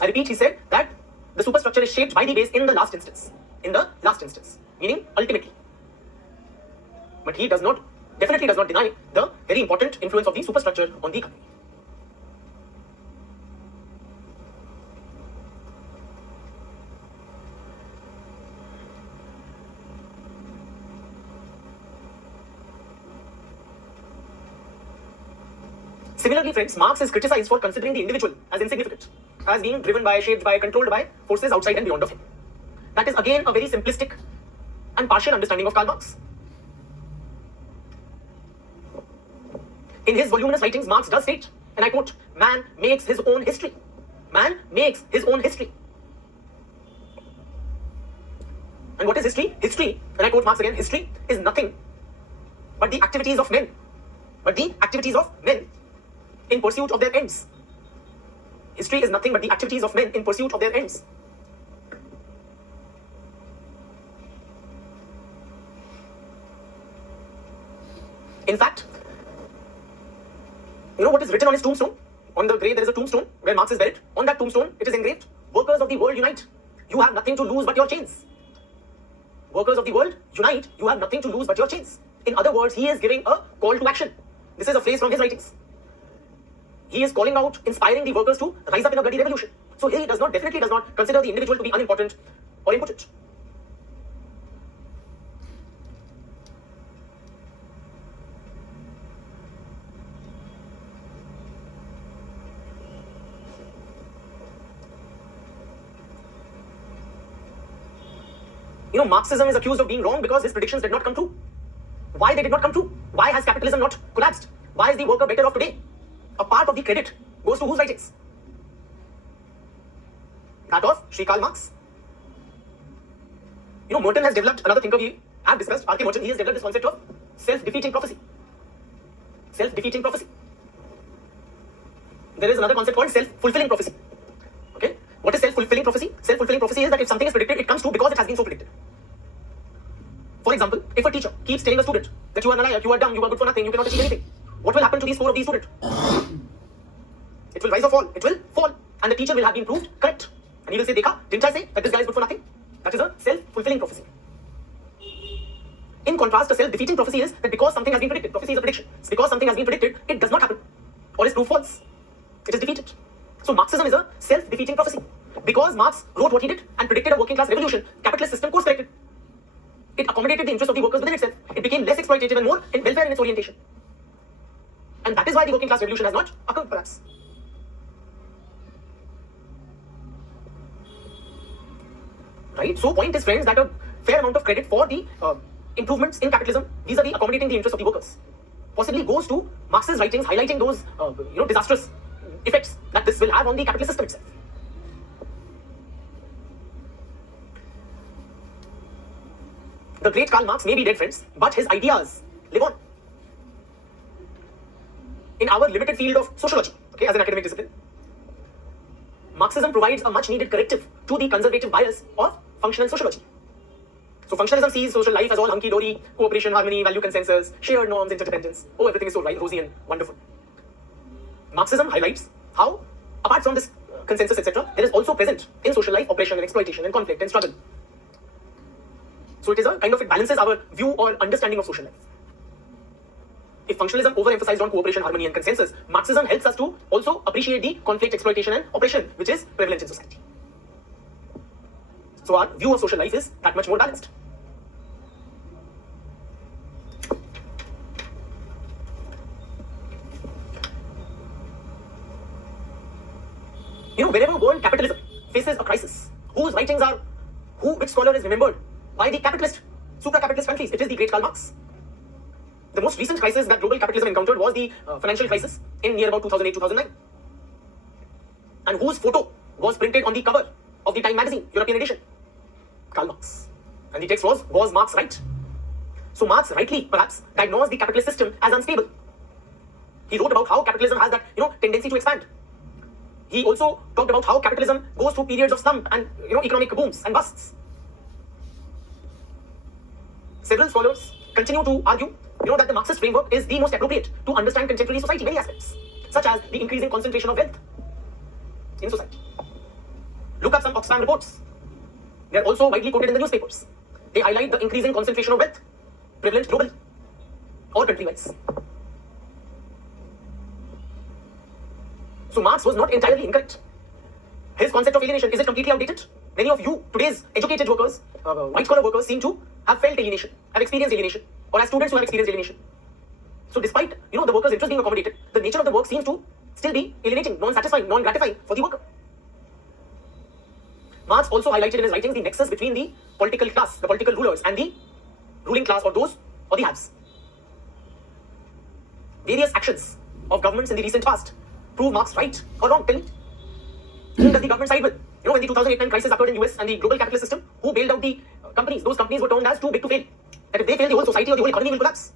I repeat, he said that the superstructure is shaped by the base in the last instance. In the last instance. Meaning, ultimately. But he definitely does not deny the very important influence of the superstructure on the economy. Similarly, friends, Marx is criticized for considering the individual as insignificant, as being driven by, shaped by, controlled by forces outside and beyond of him. That is again a very simplistic and partial understanding of Karl Marx. In his voluminous writings, Marx does state, and I quote, "Man makes his own history. Man makes his own history." And what is history? History, and I quote Marx again, history is nothing but the activities of men. But the activities of men in pursuit of their ends. History is nothing but the activities of men in pursuit of their ends. In fact, what is written on his tombstone? On the grave there is a tombstone where Marx is buried. On that tombstone it is engraved, "Workers of the world unite. You have nothing to lose but your chains." Workers of the world unite. You have nothing to lose but your chains. In other words, he is giving a call to action. This is a phrase from his writings. He is calling out, inspiring the workers to rise up in a bloody revolution. So he definitely does not consider the individual to be unimportant or impotent. Marxism is accused of being wrong because his predictions did not come true. Why they did not come true? Why has capitalism not collapsed? Why is the worker better off today? A part of the credit goes to whose writings? That of Sri Karl Marx. Merton has developed, another thinker we have discussed, R.K. Merton, he has developed this concept of self-defeating prophecy. Self-defeating prophecy. There is another concept called self-fulfilling prophecy. Okay? What is self-fulfilling prophecy? Self-fulfilling prophecy is that if something is predicted, it comes true because it has been so predicted. For example, if a teacher keeps telling a student that you are nalayak, you are dumb, you are good for nothing, you cannot achieve anything, what will happen to the score of the student? It will rise or fall. It will fall. And the teacher will have been proved correct. And he will say, "Dekha, didn't I say that this guy is good for nothing?" That is a self-fulfilling prophecy. In contrast, a self-defeating prophecy is that because something has been predicted, prophecy is a prediction. Because something has been predicted, it does not happen. Or is proved false. It is defeated. So Marxism is a self-defeating prophecy. Because Marx wrote what he did and predicted a working class revolution, capitalist system course corrected. It accommodated the interests of the workers within itself. It became less exploitative and more in welfare in its orientation. And that is why the working class revolution has not occurred, perhaps. Right? So point is, friends, that a fair amount of credit for the improvements in capitalism vis-a-vis accommodating the interests of the workers possibly goes to Marx's writings highlighting those disastrous effects that this will have on the capitalist system itself. The great Karl Marx may be dead, friends, but his ideas live on. In our limited field of sociology, okay, as an academic discipline, Marxism provides a much needed corrective to the conservative bias of functional sociology. So functionalism sees social life as all hunky-dory, cooperation, harmony, value consensus, shared norms, interdependence. Oh, everything is so rosy and wonderful. Marxism highlights how, apart from this consensus, etc., there is also present in social life oppression and exploitation and conflict and struggle. So it is a kind of, it balances our view or understanding of social life. If functionalism overemphasized on cooperation, harmony and consensus, Marxism helps us to also appreciate the conflict, exploitation and oppression which is prevalent in society. So our view of social life is that much more balanced. Wherever world capitalism faces a crisis, whose writings are, which scholar is remembered by the capitalist, supra-capitalist countries? It is the great Karl Marx. The most recent crisis that global capitalism encountered was the financial crisis in near about 2008-2009. And whose photo was printed on the cover of the Time magazine, European edition? Karl Marx. And the text was Marx right? So Marx rightly, perhaps, diagnosed the capitalist system as unstable. He wrote about how capitalism has that, tendency to expand. He also talked about how capitalism goes through periods of slump and, economic booms and busts. Several scholars continue to argue, that the Marxist framework is the most appropriate to understand contemporary society, many aspects, such as the increasing concentration of wealth in society. Look up some Oxfam reports. They are also widely quoted in the newspapers. They highlight the increasing concentration of wealth prevalent globally or country-wise. So Marx was not entirely incorrect. His concept of alienation, is it completely outdated? Many of you, today's educated workers, white-collar workers, seem to have felt alienation, have experienced alienation, or as students who have experienced alienation. So despite, the workers' interest being accommodated, the nature of the work seems to still be alienating, non-satisfying, non-gratifying for the worker. Marx also highlighted in his writings the nexus between the political class, the political rulers, and the ruling class, or those, or the haves. Various actions of governments in the recent past prove Marx right or wrong. Tell me, whom does the government side with? When the 2008-9 crisis occurred in US and the global capitalist system, who bailed out the companies? Those companies were termed as too big to fail. That if they fail, the whole society or the whole economy will collapse.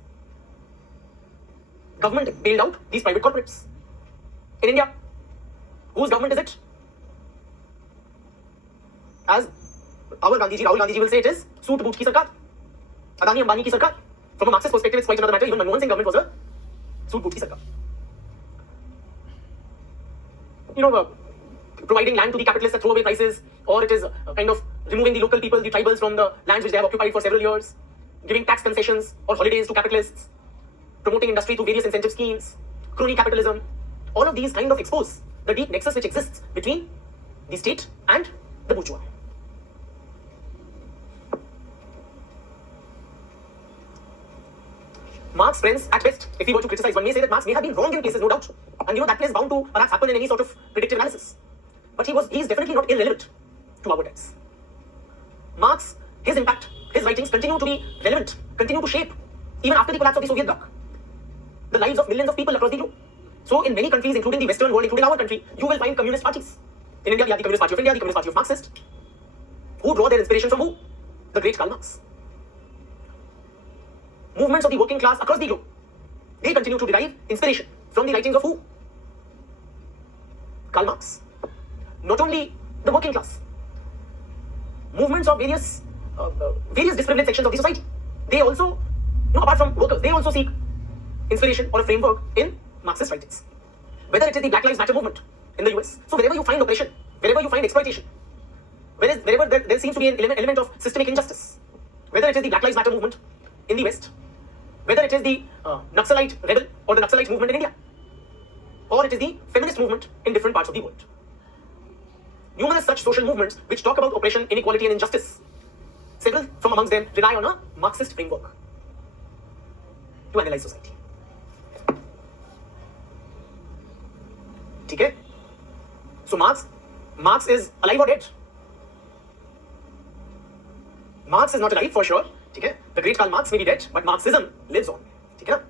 Government bailed out these private corporates. In India, whose government is it? As our Gandhiji, Rahul Gandhiji will say, it is Soot Boot ki Sarkar. Adani Ambani ki Sarkar. From a Marxist perspective, it's quite another matter. Even Manmohan Singh government was a Soot Boot ki Sarkar. Providing land to the capitalists at throwaway prices, or it is kind of removing the local people, the tribals, from the lands which they have occupied for several years, giving tax concessions or holidays to capitalists, promoting industry through various incentive schemes, crony capitalism. All of these kind of expose the deep nexus which exists between the state and the bourgeois. Marx, friends, at best, if we were to criticize, one may say that Marx may have been wrong in places, no doubt. And that place is bound to perhaps happen in any sort of predictive analysis. But he is definitely not irrelevant to our times. Marx, his impact, his writings continue to be relevant, continue to shape, even after the collapse of the Soviet bloc, the lives of millions of people across the globe. So in many countries, including the Western world, including our country, you will find communist parties. In India, we have the Communist Party of India, the Communist Party of Marxists, who draw their inspiration from who? The great Karl Marx. Movements of the working class across the globe, they continue to derive inspiration from the writings of who? Karl Marx. Not only the working class, movements of various disprivileged sections of the society, they also, apart from workers, they also seek inspiration or a framework in Marxist writings. Whether it is the Black Lives Matter movement in the US, so wherever you find oppression, wherever you find exploitation, wherever there seems to be an element of systemic injustice, whether it is the Black Lives Matter movement in the West, whether it is the Naxalite rebel or the Naxalite movement in India, or it is the feminist movement in different parts of the world. numerous such social movements which talk about oppression, inequality, and injustice. Several from amongst them rely on a Marxist framework to analyze society. ठीक है? So Marx is alive or dead? Marx is not alive for sure. ठीक है? The great Karl Marx may be dead, but Marxism lives on. ठीक है ना?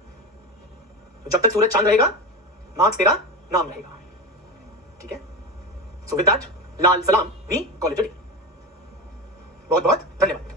तो जब तक सूरज चांद रहेगा, मार्क्स तेरा नाम रहेगा. ठीक है? So with that, लाल सलाम, we call it a day. बहुत बहुत धन्यवाद.